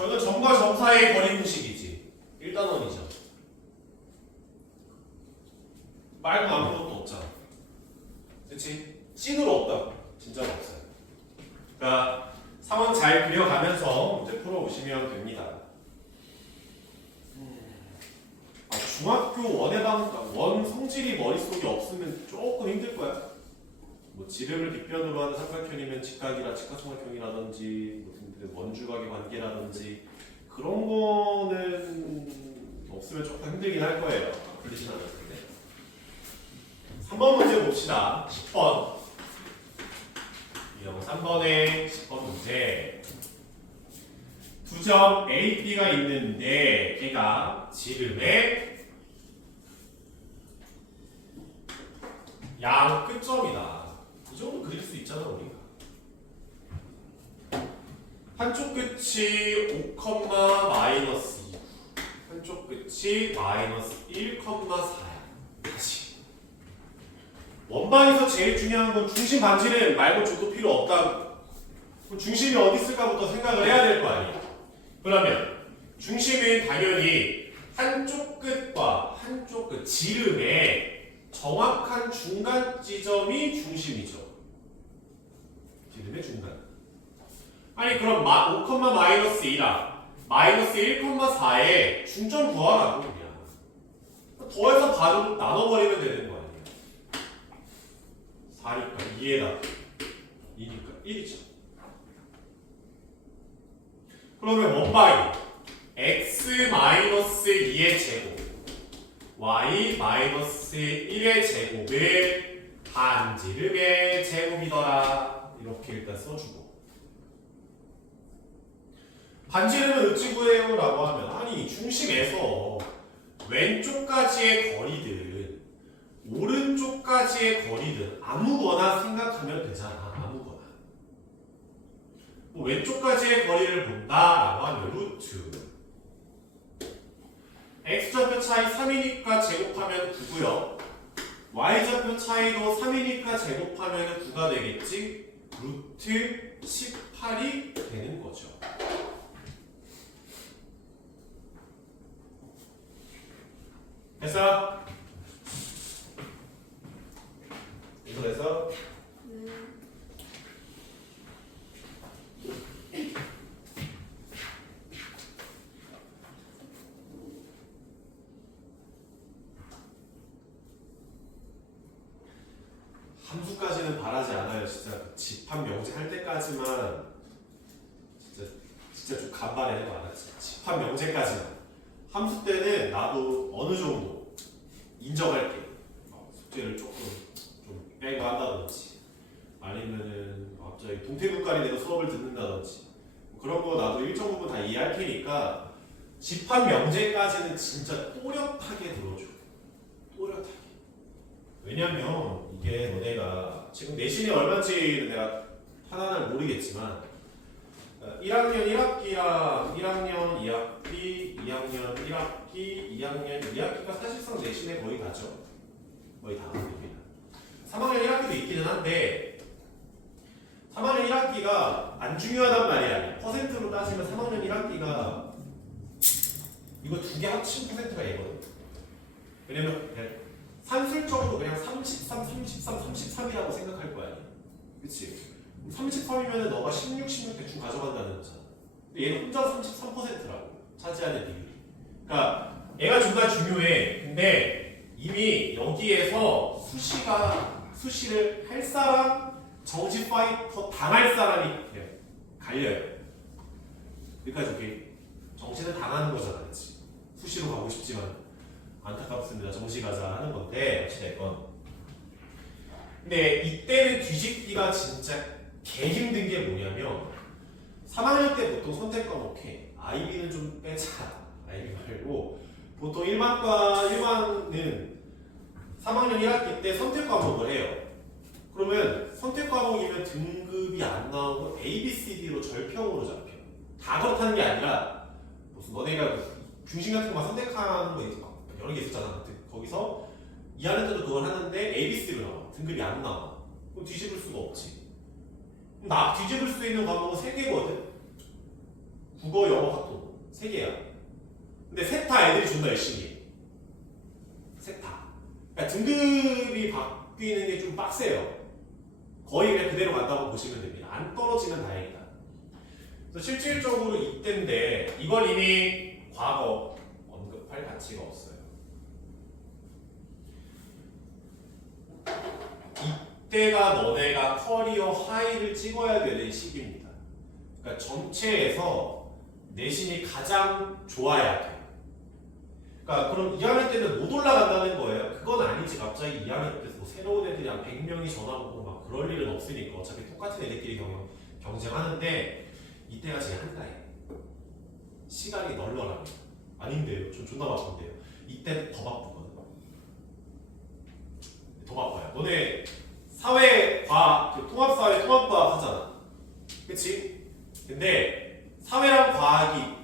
저는 점과 점 사이의 거리 분식이지. 1단원이죠. 말고 아무것도 없잖아. 그치? 찐으로 없다. 진짜로 없어요. 그러니까 상황 잘 그려가면서 문제 풀어오시면 됩니다. 중학교 원 성질이 머릿속에 없으면 조금 힘들 거야. 뭐 지름을 빗변으로 하는 삼각형이면 직각삼각형이라든지 원주각의 관계라든지 그런 거는 없으면 조금 힘들긴 할 거예요. 풀리진 않을 텐데. 3번 문제 봅시다. 10번. 이런 3번의 10번 문제. 두 점 A, B가 있는데 걔가 지름의 양 끝점이다. 이 정도 그릴 수 있잖아 우리가. 한쪽 끝이 5, 마이너스 2, 한쪽 끝이 마이너스 1, 4야. 다시. 원방에서 제일 중요한 건 중심 반지름 말고 줘도 필요 없다고. 그럼 중심이 어디 있을까부터 생각을 해야 될 거 아니야. 그러면 중심은 당연히 한쪽 끝과 한쪽 끝 지름의 정확한 중간 지점이 중심이죠. 지름의 중간. 아니 그럼 5, 마이너스 2랑 마이너스 1, 4에 중점 구하라고 그냥. 더해서 가로 나눠버리면 되는 거 아니야. 4니까 2에다 2니까 1이죠. 그러면 원방이 x-2의 제곱 y-1의 제곱을 반지름의 제곱이더라. 이렇게 일단 써주고 반지름은 어찌 구해요? 라고 하면 아니 중심에서 왼쪽까지의 거리든 오른쪽까지의 거리든 아무거나 생각하면 되잖아. 아무거나. 뭐 왼쪽까지의 거리를 본다라고 하면 루트 x좌표 차이 3이니까 제곱하면 9고요. y좌표 차이도 3이니까 제곱하면 9가 되겠지. 루트 18이 되는 거죠. 됐어? 이거 됐어? 함수까지는 바라지 않아요. 진짜 집합 명제 할 때까지만 진짜 좀 간발해 해도 알았지. 집합 명제까지만. 함수 때는 나도 어느 정도 인정할게. 숙제를 조금 좀 빼고 한다든지 아니면은 갑자기 동태국가리 내가 수업을 듣는다든지 그런 거 나도 일정 부분 다 이해할 테니까 집합 명제까지는 진짜 또렷하게 들어줘. 또렷하게. 왜냐면 이게 너네가 지금 내신이 얼마인지 내가 하나는 모르겠지만 1학년 1학기랑 1학년 2학기, 2학년 1학기, 2학년 2학기가 사실상 내신에 거의 다죠. 거의 다 합니다. 3학년 1학기도 있기는 한데 3학년 1학기가 안 중요하단 말이야. 퍼센트로 따지면 3학년 1학기가 이거 두 개 합친 퍼센트가 얘거든. 왜냐면 산술적으로 그냥 33, 33이라고 생각할 거 아니야. 그치? 33이면 너가 16, 16 대충 가져간다는 거잖아. 근데 얘는 혼자 33%라고 차지하는 비율이. 그러니까 얘가 존나 중요해. 근데 이미 여기에서 수시를 할 사람, 정시 파이터 당할 사람이 갈려요. 여기까지 오케이. 정시는 당하는 거잖아, 그치? 수시로 가고 싶지만 안타깝습니다. 정시 가자 하는 건데 어찌됐건. 근데 이때는 뒤집기가 진짜 개 힘든 게 뭐냐면 3학년 때 보통 선택 과목에 IB는 좀 빼자. IB 말고 보통 일반은 3학년 1학기 때 선택 과목을 해요. 그러면 선택 과목이면 등급이 안 나오고 A, B, C, D로 절평으로 잡혀. 다 그렇다는 게 아니라 무슨 너네가 중심 같은 거만 선택하는 거 있지. 여러 개 있었잖아. 거기서 2학년 때도 그걸 하는데 A, B, C로 나와. 등급이 안 나와. 그럼 뒤집을 수가 없지. 뒤집을 수 있는 과목은 3개거든. 국어, 영어, 학도. 3개야. 근데 셋 다 애들이 존나 열심히 해. 셋 다. 그러니까 등급이 바뀌는 게 좀 빡세요. 거의 그냥 그대로 간다고 보시면 됩니다. 안 떨어지면 다행이다. 그래서 실질적으로 이때인데 이건 이미 과거 언급할 가치가 없어요. 이때가 너네가 커리어 하이를 찍어야 되는 시기입니다. 그러니까 전체에서 내신이 가장 좋아야 돼. 그러니까 그럼 2학년 때는 못 올라간다는 거예요. 그건 아니지. 갑자기 2학년 때뭐 새로운 애들이 한 100명이 전화 오고 막 그럴 일은 없으니까 어차피 똑같은 애들끼리 경쟁하는데 이때가 제일 한가해. 시간이 널널합니다. 아닌데요. 전 존나 바쁜데요. 이때 더 바쁘거든. 더 바빠요. 너네 사회과학, 통합사회, 통합과학 하잖아. 그치? 근데 사회랑 과학이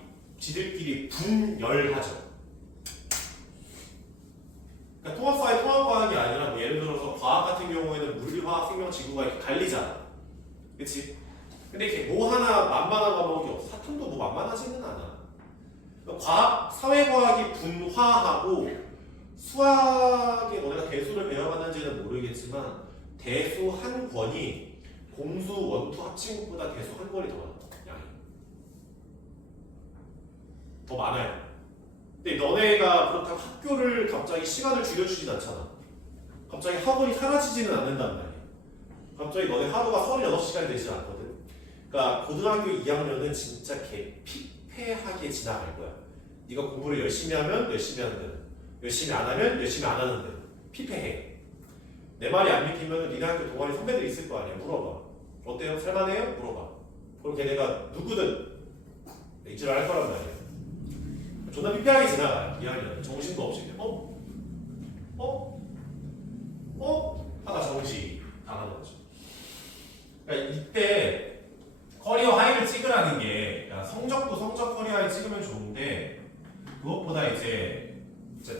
지들끼리 분열하죠. 그러니까 통합사회, 통합과학이 아니라 뭐 예를 들어서 과학 같은 경우에는 물리, 화학, 생명, 지구가 이렇게 갈리잖아. 그치? 근데 이렇게 뭐 하나 만만한 과목이 없어. 사탐도 뭐 만만하지는 않아. 그러니까 과학, 사회과학이 분화하고 수학에 너네가 대수를 배워봤는지는 모르겠지만 대수 한 권이 공수 원투 합친 것보다 대수 한 권이 더 많아. 양이 더 많아요. 근데 너네가 그렇다고 학교를 갑자기 시간을 줄여주진 않잖아. 갑자기 학원이 사라지지는 않는단 말이야. 갑자기 너네 하루가 36시간이 되지 않거든. 그러니까 고등학교 2학년은 진짜 개 피폐하게 지나갈 거야. 네가 공부를 열심히 하면 열심히 하는 데는, 열심히 안 하면 열심히 안 하는 데는 피폐해. 내 말이 안 믿기면 니네 학교 동아리 선배들이 있을 거 아니야. 물어봐. 어때요? 살만해요? 물어봐. 그럼 걔네가 누구든 이지를 할 거란 말이야. 존나 피폐하게 지나가요. 2학년 정신도 없이 하다 정시 당하는 거죠. 그러니까 이때 커리어 하이를 찍으라는 게 성적도 성적 커리어 하이 찍으면 좋은데 그것보다 이제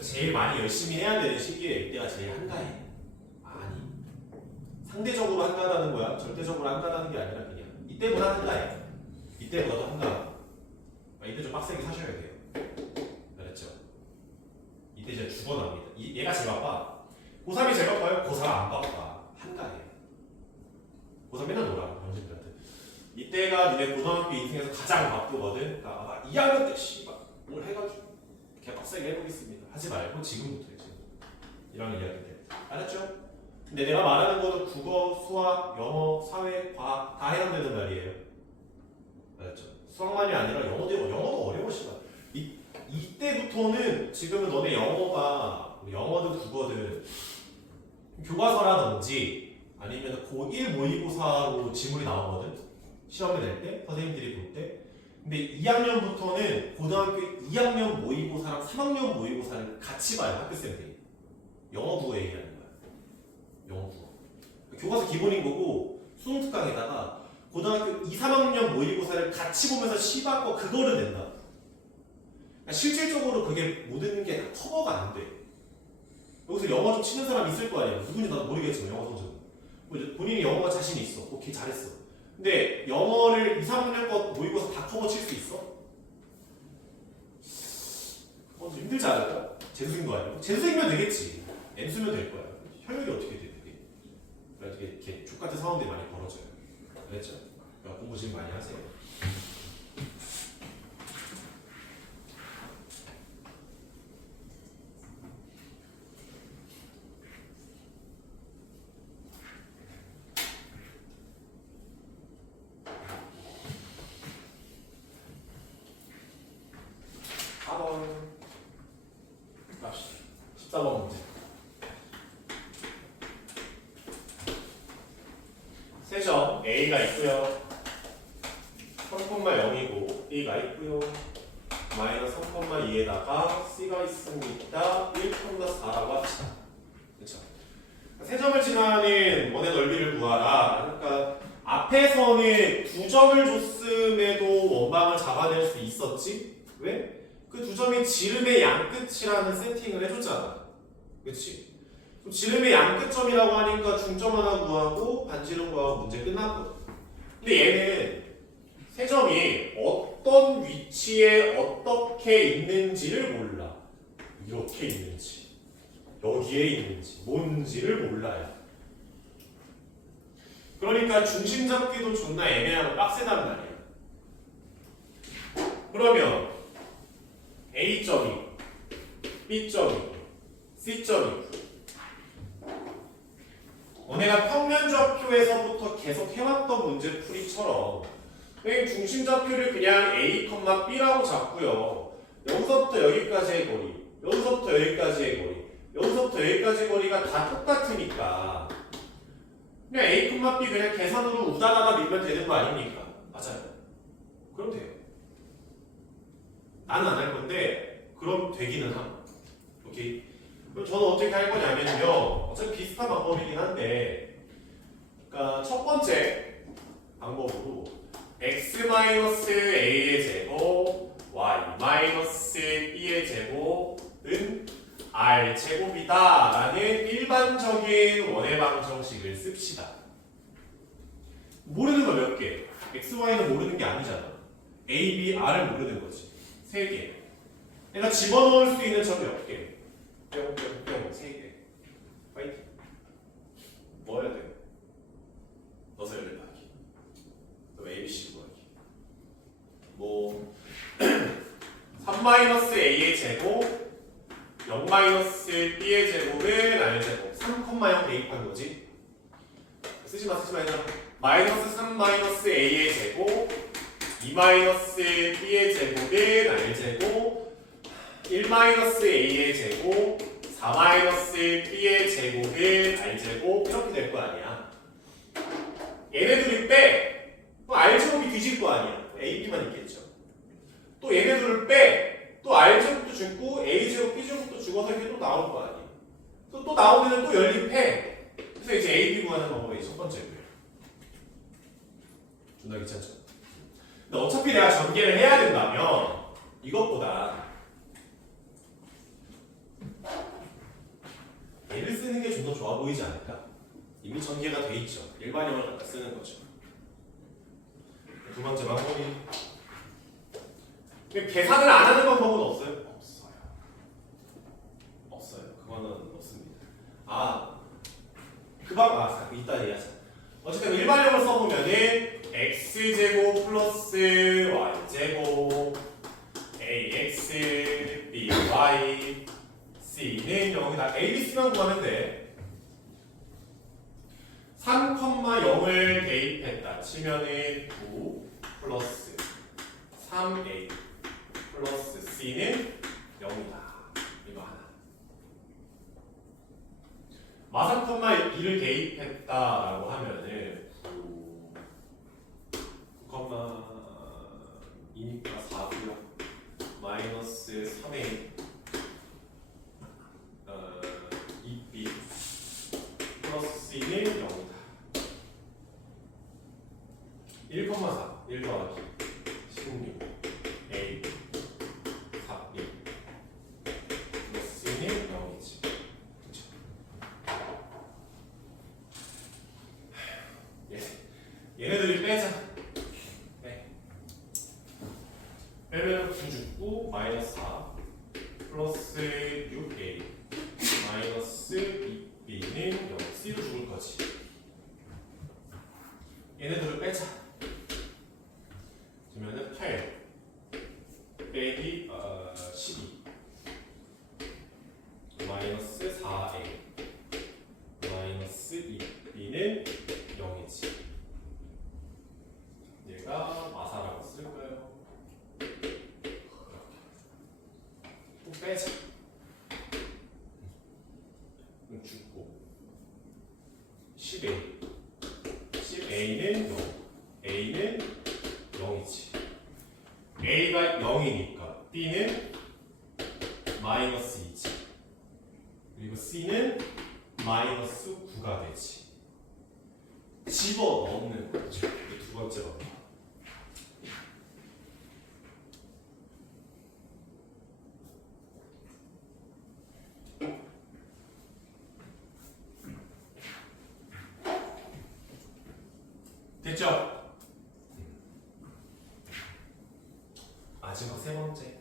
제일 많이 열심히 해야 되는 시기에 이때가 제일 한가해. 아니 상대적으로 한가하다는 거야. 절대적으로 한가하다는 게 아니라 그냥 이때보다 한가해. 이때보다도 한가하다. 이때 좀 빡세게 사셔야 돼요. 알았죠? 이때 이제 죽어납니다. 얘가 제일 바빠. 고3이 제일 바빠요? 고3 안 바빠. 한가해. 고3 맨날 놀아. 병신들한테. 이때가 니네 고등학교 인생에서 가장 바쁘거든. 그러니까 2학년 때 씨발 뭘 해가지고 개빡세게 해보겠습니다. 하지 말고 지금부터 해. 지금. 1학년 2학년 때. 알았죠? 근데 내가 말하는 거는 국어, 수학, 영어, 사회, 과학 다 해당되는 말이에요. 알았죠? 수학만이 아니라 영어도 어려워 씨발. 이때부터는 지금은 너네 영어든 국어든 교과서라든지 아니면 고1 모의고사로 지문이 나오거든. 시험을 낼 때 선생님들이 볼 때. 근데 2학년부터는 고등학교 2학년 모의고사랑 3학년 모의고사를 같이 봐요. 학교생들이. 영어 국어 얘기하는 거야. 영어 국어. 교과서 기본인 거고 수능 특강에다가 고등학교 2, 3학년 모의고사를 같이 보면서 시바고 그거를 낸다. 그러니까 실질적으로 그게 모든 게 다 커버가 안 돼. 여기서 영어 좀 치는 사람 있을 거 아니야. 누군지 나도 모르겠지만 영어 성적은. 본인이 영어가 자신이 있어. 오케이 잘했어. 근데 영어를 2, 3학년 거 모의고사 다 커버 칠 수 있어? 좀 힘들지 않을까? 재수생도 아니고. 재수생이면 되겠지. N수면 될 거야. 현역이 어떻게 돼? 그러니까 이렇게 족같은 상황들이 많이 벌어져요. 알겠죠? 그러니까 공부 지금 많이 하세요. 갑시다. 14번 문제. 세점 A가 있고요. 3,0이고 B가 있고요. 마이너스 3,2에다가 C가 있습니다. 1,4라고 합시다. 그렇죠? 세점을 지나는 원의 넓이를 구하라. 그러니까 앞에서는 2점을 줬음에도 원방을 잡아낼 수 있었지? 왜? 그 2점이 지름의 양끝이라는 세팅을 해줬잖아. 그치? 지름의 양끝점이라고 하니까 중점 하나 구하고 반지름 구하고 문제 끝났거든. 근데 얘는 세점이 어떤 위치에 어떻게 있는지를 몰라. 이렇게 있는지, 여기에 있는지, 뭔지를 몰라요. 그러니까 중심 잡기도 존나 애매하고 빡세단 말이야. 그러면 A점이, B점이, C점이 너네가 평면좌표에서부터 계속 해왔던 문제풀이처럼 그냥 중심좌표를 그냥 A, B라고 잡고요. 여기서부터 여기까지의 거리, 여기서부터 여기까지의 거리, 여기서부터 여기까지의 거리가 다 똑같으니까 그냥 A, B 그냥 계산으로 우다다다 밀면 되는 거 아닙니까? 맞아요. 그럼 돼요. 나는 안 할 건데 그럼 되기는 함. 오케이? 그럼 저는 어떻게 할 거냐면요. 어차피 비슷한 방법이긴 한데 그러니까 첫 번째 방법으로 x-a의 제곱, y-b의 제곱은 r제곱이다 라는 일반적인 원의 방정식을 씁시다. 모르는 거 몇 개? x, y는 모르는 게 아니잖아. a, b, r을 모르는 거지. 3개. 내가 집어넣을 수 있는 점 몇 개? 뿅뿅뿅 3개. 파이팅. 뭐 해야 돼? 넣어서 연립하기. 그럼 ABC 구하기. 뭐 3-a의 제곱 0-b의 제곱은 r제곱 3,0 대입한 거지. 쓰지마 얘들아. 마이너스 3-a의 제곱 2-b의 제곱은 r제곱 1-a의 제곱 4-b의 제곱은 r제곱 이렇게 될 거 아니야. 얘네들을 빼. 또 r제곱이 뒤질 거 아니야. a, b만 있겠죠. 또 얘네들을 빼. 또 r제곱도 죽고 a제곱, b제곱도 죽어서 이게 또 나올 거 아니야. 또 나오면 또 연립해. 그래서 이제 a, b 구하는 방법이 첫 번째고요. 존나 귀찮죠. 근데 어차피 내가 전개를 해야 된다면 이것보다 얘를 쓰는 게 좀 더 좋아 보이지 않을까? 이미 전개가 돼 있죠. 일반형을 갖다 쓰는 거죠. 두 번째 방법이 계산을 안 하는 방법은 없어요? 없어요. 그거는 없습니다. 이따 얘기하자. 어쨌든 일반형을 써보면은 x제곱 플러스 y제곱 ax by c는 여기다 a, b 쓰면 구하면 돼. 3,0을 대입했다 치면은 9 플러스 3a 플러스 c는 0이다. 이거 하나. 마3,2를 대입했다라고 하면은 9,2니까 4고요. 마이너스 3a 2b 플러스 c는 0이다. 1,4 1 더하기 16 a 4b 플러스 c는 0이지. 그쵸? 얘네들이 빼자. 빼면 9 죽고 마이너스 4 플러스 6a 마이너스 2b는 0 c로 죽을 거지. 얘네들을 빼자. 그러면은 8 빼기 12 마이너스 4a 마이너스 2b는 0이지. 얘가 마사라고 쓸까요? 또 빼자. 그럼 죽고 10a 10a는 0 a는 0이지. a가 0이니까 b는 마이너스 2지. 그리고 c는 마이너스 9가 되지. 집어넣는 거죠. 이게 두 번째 방법. 됐죠? 마지막 세 번째.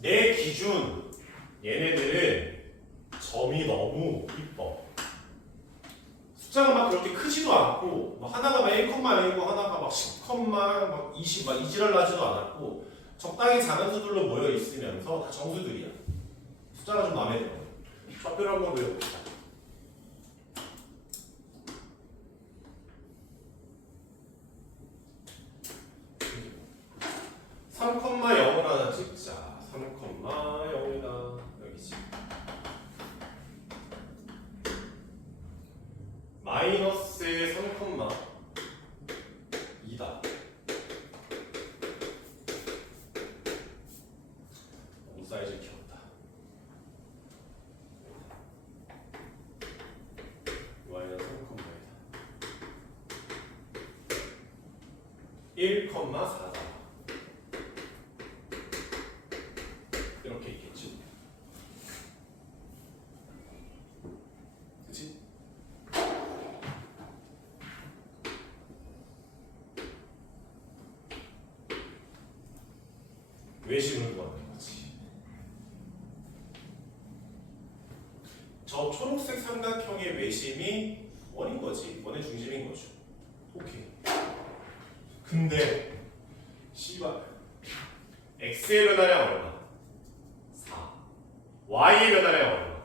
내 기준 얘네들은 점이 너무 이뻐. 숫자가 막 그렇게 크지도 않고 뭐 하나가 막 1,0이고 하나가 막 10, 막 20, 막 이지랄 나지도 않았고 적당히 작은 수들로 모여 있으면서 다 정수들이야. 숫자가 좀 마음에 들어. 좌표를 한번 외워봅시다. 3,0을 하나 찍자. 3,0이다. 여기지. 마이너스 3,2다. 너무 사이즈 키웠다. 마이너스 3,2다. 1,4다. 이렇게 있겠지. 그치? 외심을 구하는 거지. 저 초록색 삼각형의 외심이 원인 거지. 원의 중심인 거죠. 오케이. 근데 씨발 x의 변화량 얼마? 4. y의 변화량 얼마?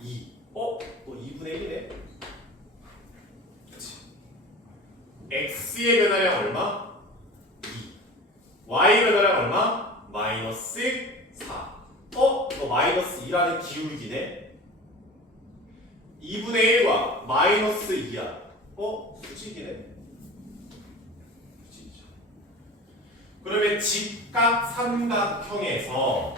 2. 또 2분의 1이네. 그치. x의 변화량 얼마? 2. y의 변화량 얼마? 마이너스 4. 너 마이너스 2라는 기울기네. 2분의 1과 마이너스 2야. 수직이네. 수직이죠. 그러면 직각삼각형에서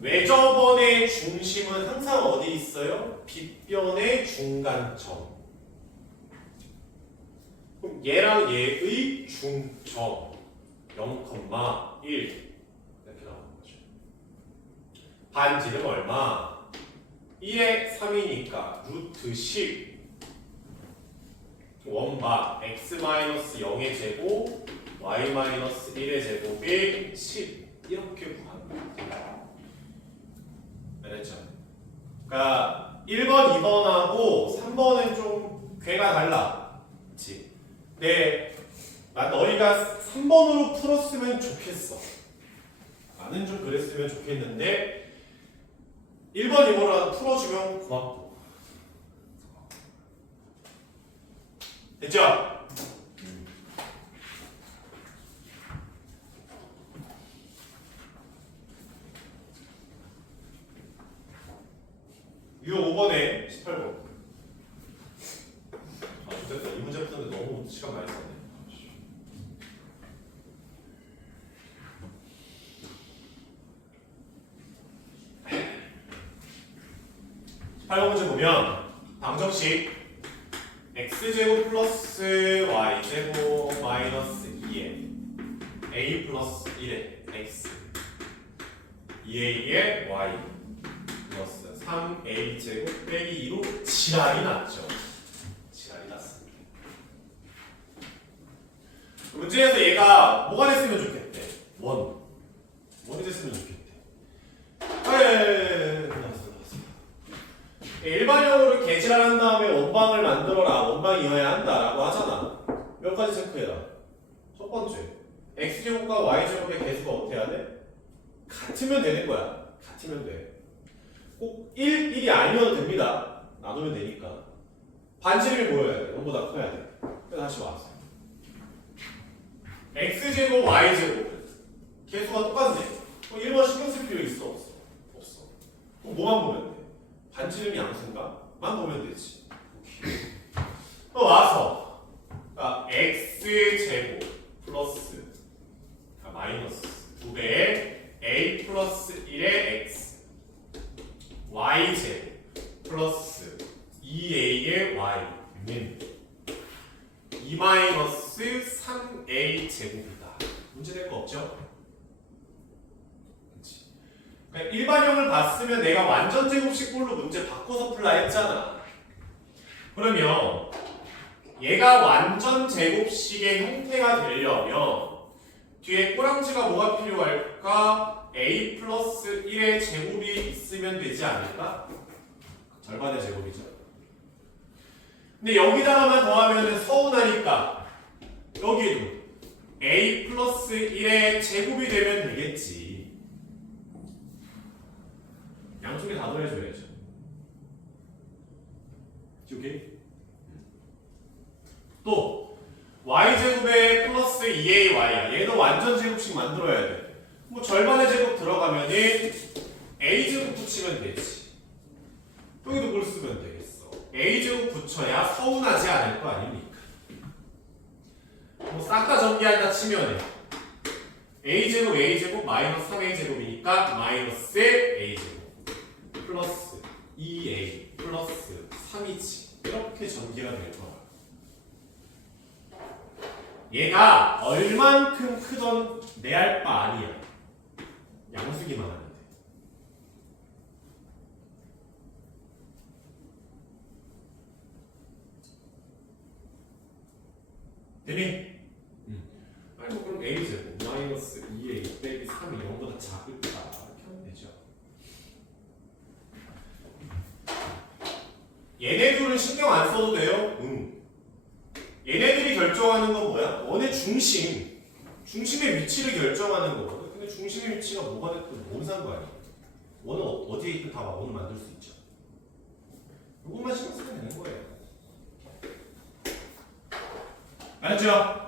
외접원의 중심은 항상 어디 있어요? 빗변의 중간점. 그럼 얘랑 얘의 중점 0,1 이렇게 나오는 거죠. 반지름 얼마? 1에 3이니까 루트 10 원바 x-0의 제곱 y-1의 제곱이 10 이렇게 구합니다. 알았죠? 그러니까 1번, 2번하고 3번은 좀 궤가 달라. 그치? 근데 너희가 3번으로 풀었으면 좋겠어. 나는 좀 그랬으면 좋겠는데 1번, 2번으로 풀어주면 고맙고. 됐죠? 유형 5번에 18번. 좋겠다. 이 문제 푸는데 너무 시간 많이 썼네. 18번 문제 보면 방정식 x제곱 플러스 y제곱 마이너스 2에 a 플러스 1에 x 2a에 y 플러스 3a제곱 빼기 2로 지랄이 났죠. 지랄이 났습니다. 문제에서 얘가 뭐가 됐으면 좋겠대? 원이 됐으면 좋겠대. 나왔어. 일반형으로 개지랄한 다음에 원방을 만들어라. 원방이어야 한다라고 하잖아. 몇 가지 체크해라. 첫 번째, x제곱과 y제곱의 개수가 어떻게 해야 돼? 같으면 되는 거야. 같으면 돼. 꼭 1이 아니어도 됩니다. 나누면 되니까. 반지름이 뭐여야 돼? 0보다 커야 돼. 그래서 다시 왔어. x제곱, y제곱 개수가 똑같네. 1번 신경 쓸 필요 있어? 없어. 그럼 뭐만 보면 돼? 반지름이 양수인가? 만 보면 되지. 오케이. 또 와서 x제곱 플러스 마이너스 2배의 a 플러스 1의 x y제곱 플러스 2a의 y는 2 마이너스 3a 제곱이다. 문제 될 거 없죠? 그렇지. 일반형을 봤으면 내가 완전 제곱식꼴로 문제 바꿔서 풀라 했잖아. 그러면 얘가 완전 제곱식의 형태가 되려면 뒤에 꼬랑지가 뭐가 필요할까? a 플러스 1의 제곱이 있으면 되지 않을까? 절반의 제곱이죠. 근데 여기다가만 더하면 서운하니까 여기도 a 플러스 1의 제곱이 되면 되겠지. 양쪽에 다 더해줘야죠. 오케이? 또 y제곱에 플러스 2ay야. 얘도 완전 제곱식 만들어야 돼. 뭐 절반의 제곱 들어가면은 a제곱 붙이면 되지. 여기도 뭘 쓰면 되겠어. a제곱 붙여야 서운하지 않을 거 아닙니까? 뭐 싹 다 전개한다 치면은 a제곱 마이너스 3a제곱이니까 마이너스 a제곱 플러스 2a 플러스 3이지. 이렇게 전개가 될 거야. 얘가 얼만큼 크던 내 알 바 아니야. 양수기만 하면 돼. 되니? 아니 뭐 그럼 a제곱 마이너스 2a 빼기 3이 0보다 작을까? 이렇게 하면 되죠. 얘네들은 신경 안 써도 돼요? 얘네들이 결정하는 건 뭐야? 원의 중심의 위치를 결정하는 거거든. 근데 중심의 위치가 뭐가 됐든 뭔 상관이야? 원은 어디에 있든 다 원을 만들 수 있죠. 이것만 신경 쓰면 되는 거예요. 알았죠?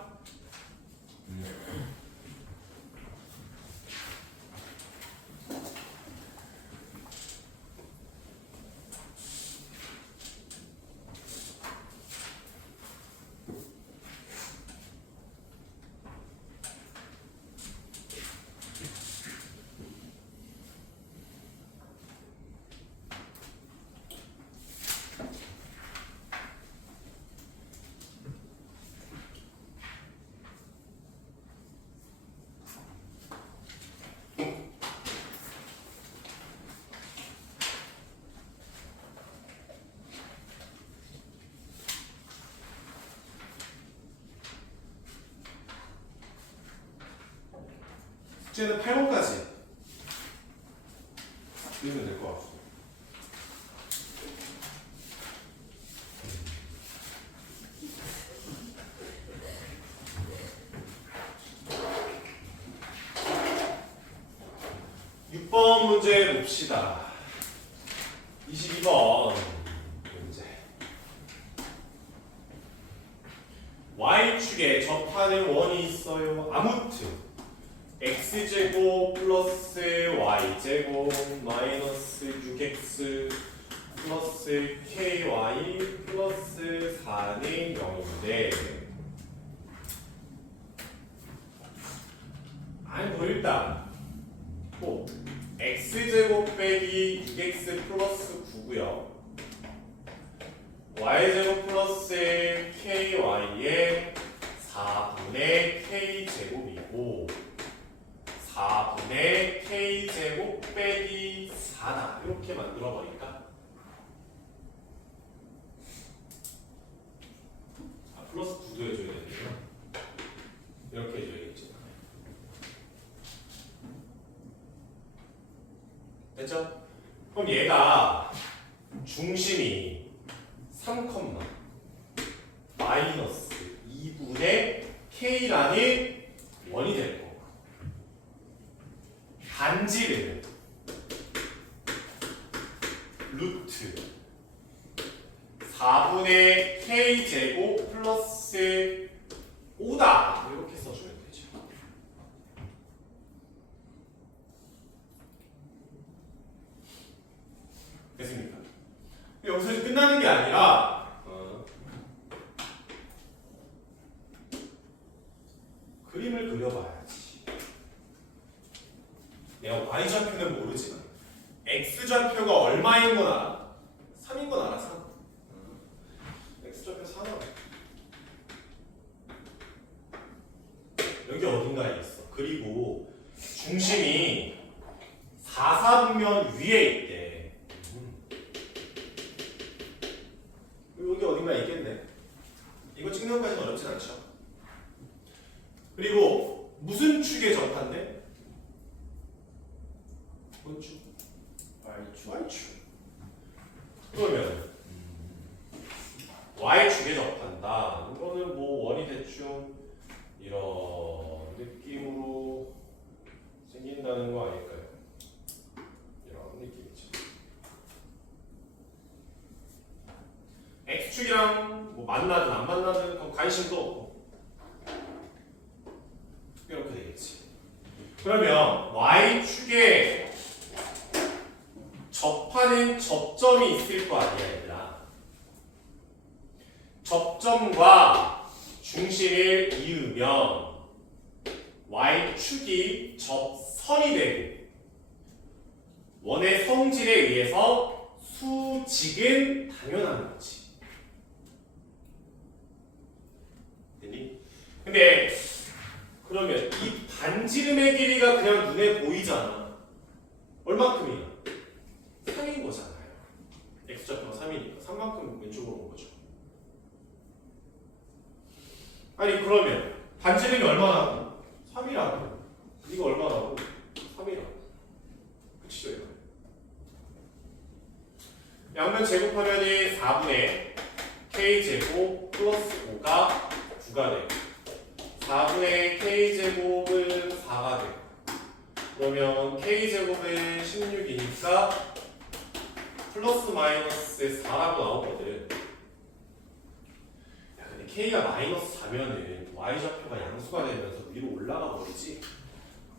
8번까지 읽으면 될 것 같고. 문제 봅시다. 22번 문제. Y축에 접하는 원이 있어요. 아무튼 x제곱 플러스 y제곱 마이너스 6x 플러스 ky 플러스 4는 0인데 아니 뭐 일단 뭐 x제곱 빼기 6x 플러스 9고요 y제곱 플러스 ky의 4분의 k제곱이고 4분의 k제곱 빼기 4다 이렇게 만들어버릴까? 플러스 9도 해줘야 되겠죠? 이렇게 해줘야겠죠? 됐죠? 그럼 얘가 중심이 3, 마이너스 2분의 k라는 원이 될 거고 반지를 루트 4분의 k제곱 플러스 5다 이렇게 써주면 되죠. 됐습니까? 여기서 끝나는 게 아니라 그림을 그려봐야지. 내가 y좌표는 모르지만 x좌표가 얼마인 건 알아? 3인 건 알아? 3. x좌표 3은 여기 어딘가에 있어. 그리고 중심이 가산면 위에 있대. 여기 어딘가 있겠네. 이거 찍는 것까지는 어렵진 않죠. 그리고 무슨 축에 접한대? 뭔 축? Y축. 그러면 Y축에 접한다. 이거는 뭐 원이 대충 이런 느낌으로 생긴다는 거 아닐까요? 이런 느낌이죠. X축이랑 뭐 만나든 안 만나든 그건 관심도 없고 이렇게 되겠지. 그러면 Y축에 접하는 접점이 있을 거 아니야, 얘들아. 접점과 중심을 이으면 Y축이 접선이 되고 원의 성질에 의해서 수직은 당연한 거지. 됐니? 근데 그러면 이 반지름의 길이가 그냥 눈에 보이잖아. 얼마큼이야? 3인 거잖아요. X좌표가 3이니까 3만큼 왼쪽으로 온 거죠. 아니 그러면 반지름이 얼마나고? 3이라고. 이거 얼마나고? 3이라고. 그치죠 이거? 양면 제곱하면은 4분의 K제곱 플러스 5가 9가 되고 4분의 K제곱은 4가 되고 그러면 K제곱은 16이니까 플러스 마이너스 4라고 나오거든. 야 근데 K가 마이너스 4면은 Y좌표가 양수가 되면서 위로 올라가 버리지?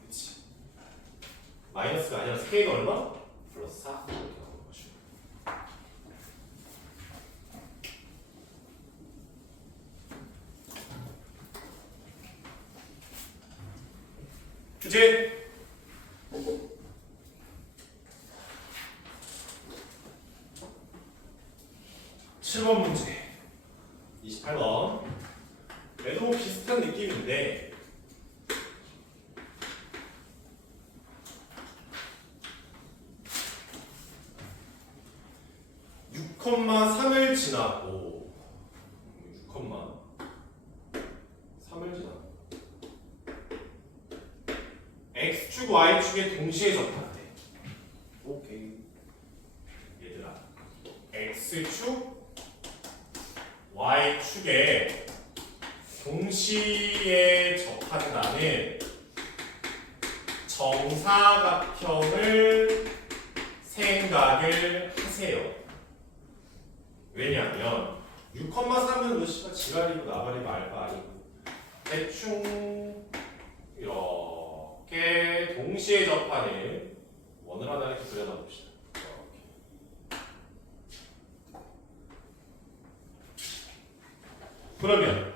그치? 마이너스가 아니라 K가 얼마? 플러스 4 이렇게 나오는 거죠. 그치? 7번 문제 28번 얘도 비슷한 느낌인데 (6, 3을 지나고 6, 3을 지나고 X축, Y축에 동시에 접한대. 오케이. 얘들아 X축, Y축에 동시에 접한다는 정사각형을 생각을 하세요. 왜냐하면 6, 3은 루시가 지랄이고 나발이고 알바 아니고 대충 이렇게 동시에 접하는 원을 하나 이렇게 그려놔 봅시다. 그러면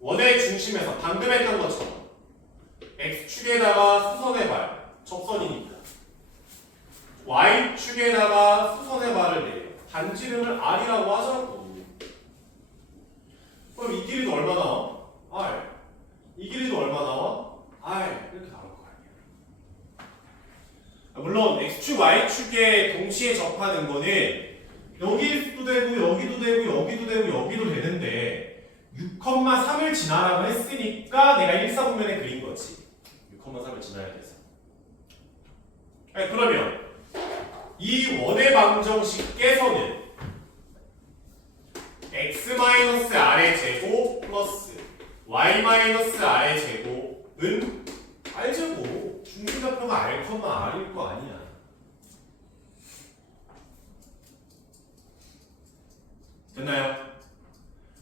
원의 중심에서 방금 했던 것처럼 X축에다가 수선의 발, 접선이니까 Y축에다가 수선의 발을 내요. 반지름을 R이라고 하자고. 그럼 이 길이도 얼마 나와? R. 이 길이도 얼마 나와? R. 이렇게 나올 거 아니야. 물론 X축, Y축에 동시에 접하는 거는 여기도 되고 여기도 되고 여기도 되고 여기도 되는데 6, 3을 지나라고 했으니까 내가 1, 4분면에 그린 거지. 6, 3을 지나야 돼서. 그러면 이 원의 방정식께서는 x-r의 제곱 플러스 y-r의 제곱은 R제곱 중심좌표가 R, R일 거 아니야. 됐나요?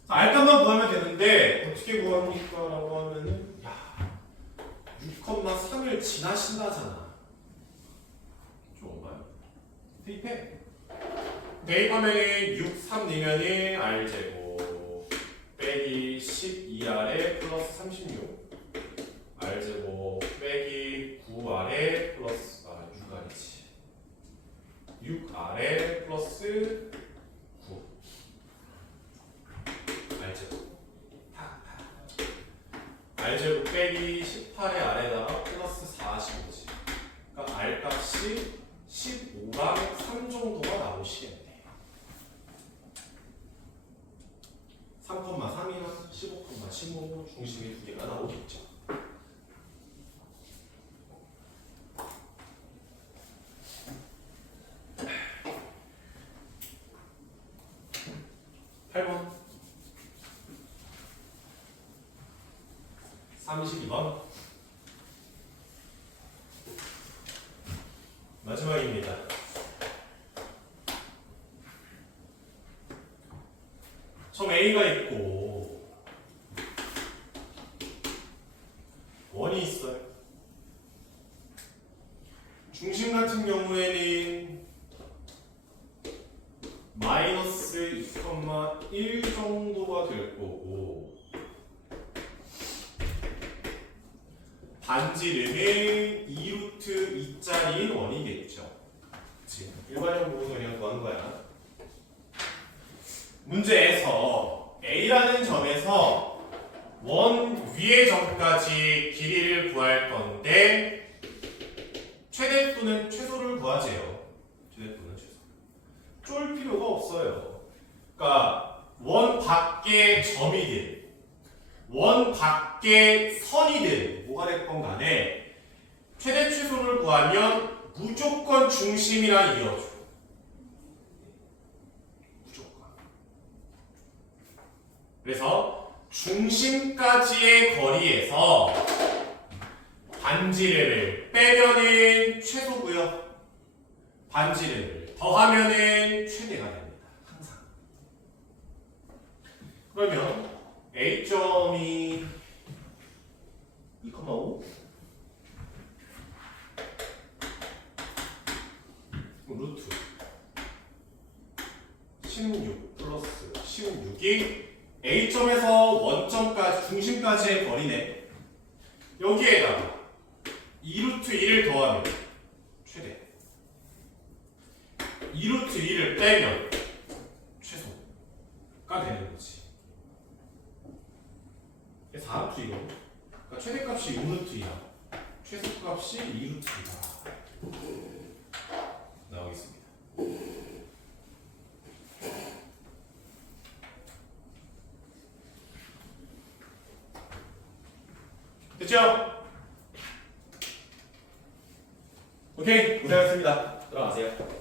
R값만 구하면 되는데 어떻게 구합니까? 라고 하면은 6, 3을 지나신다잖아. 좋은가요? 대입해. 대입하면은 6, 3 넣으면은 R제곱 빼기 12R에 플러스 36 R제곱 빼기 9R에 플러스 6R이지 6R에 플러스 9 R제곱 R제곱 빼기 18의 R에다가 플러스 40이지. 그러니까 R값이 3 정도가 나오시겠네. 3,3이나 15,15 중심이 두 개가 나오겠죠. (8번) 32번 마지막입니다. 점 A가 있고 원이 있어요. 중심 같은 경우에는 마이너스 2,1 정도가 될 거고 반지름은 2루트 2짜리인 원이겠죠. 그치? 일반형 보고서 그냥 구하는 거야. 문제에서 A라는 점에서 원 위의 점까지 길이를 구할 건데 최대 또는 최소를 구하재요. 최대 또는 최소. 쫄 필요가 없어요. 그러니까 원 밖의 점이든 원 밖의 선이든 뭐가 됐건 간에 최대 최소를 구하면 무조건 중심이랑 이어줘. 무조건. 그래서 중심까지의 거리에서 반지름을 빼면은 최소고요. 반지름을 더하면은 최대가 됩니다. 항상. 그러면 A점이 2,5 루트 16 플러스 16이 A점에서 원점까지 중심까지의 거리네. 여기에다가 2루트 1을 더하면 최대 2루트 1을 빼면 최소가 되는 거지. 4루트 이거. 그러니까 최대값이 6루트이야. 최소값이 2루트이다. 나오겠습니다. 됐죠? 오케이, 고생하셨습니다. 들어가세요.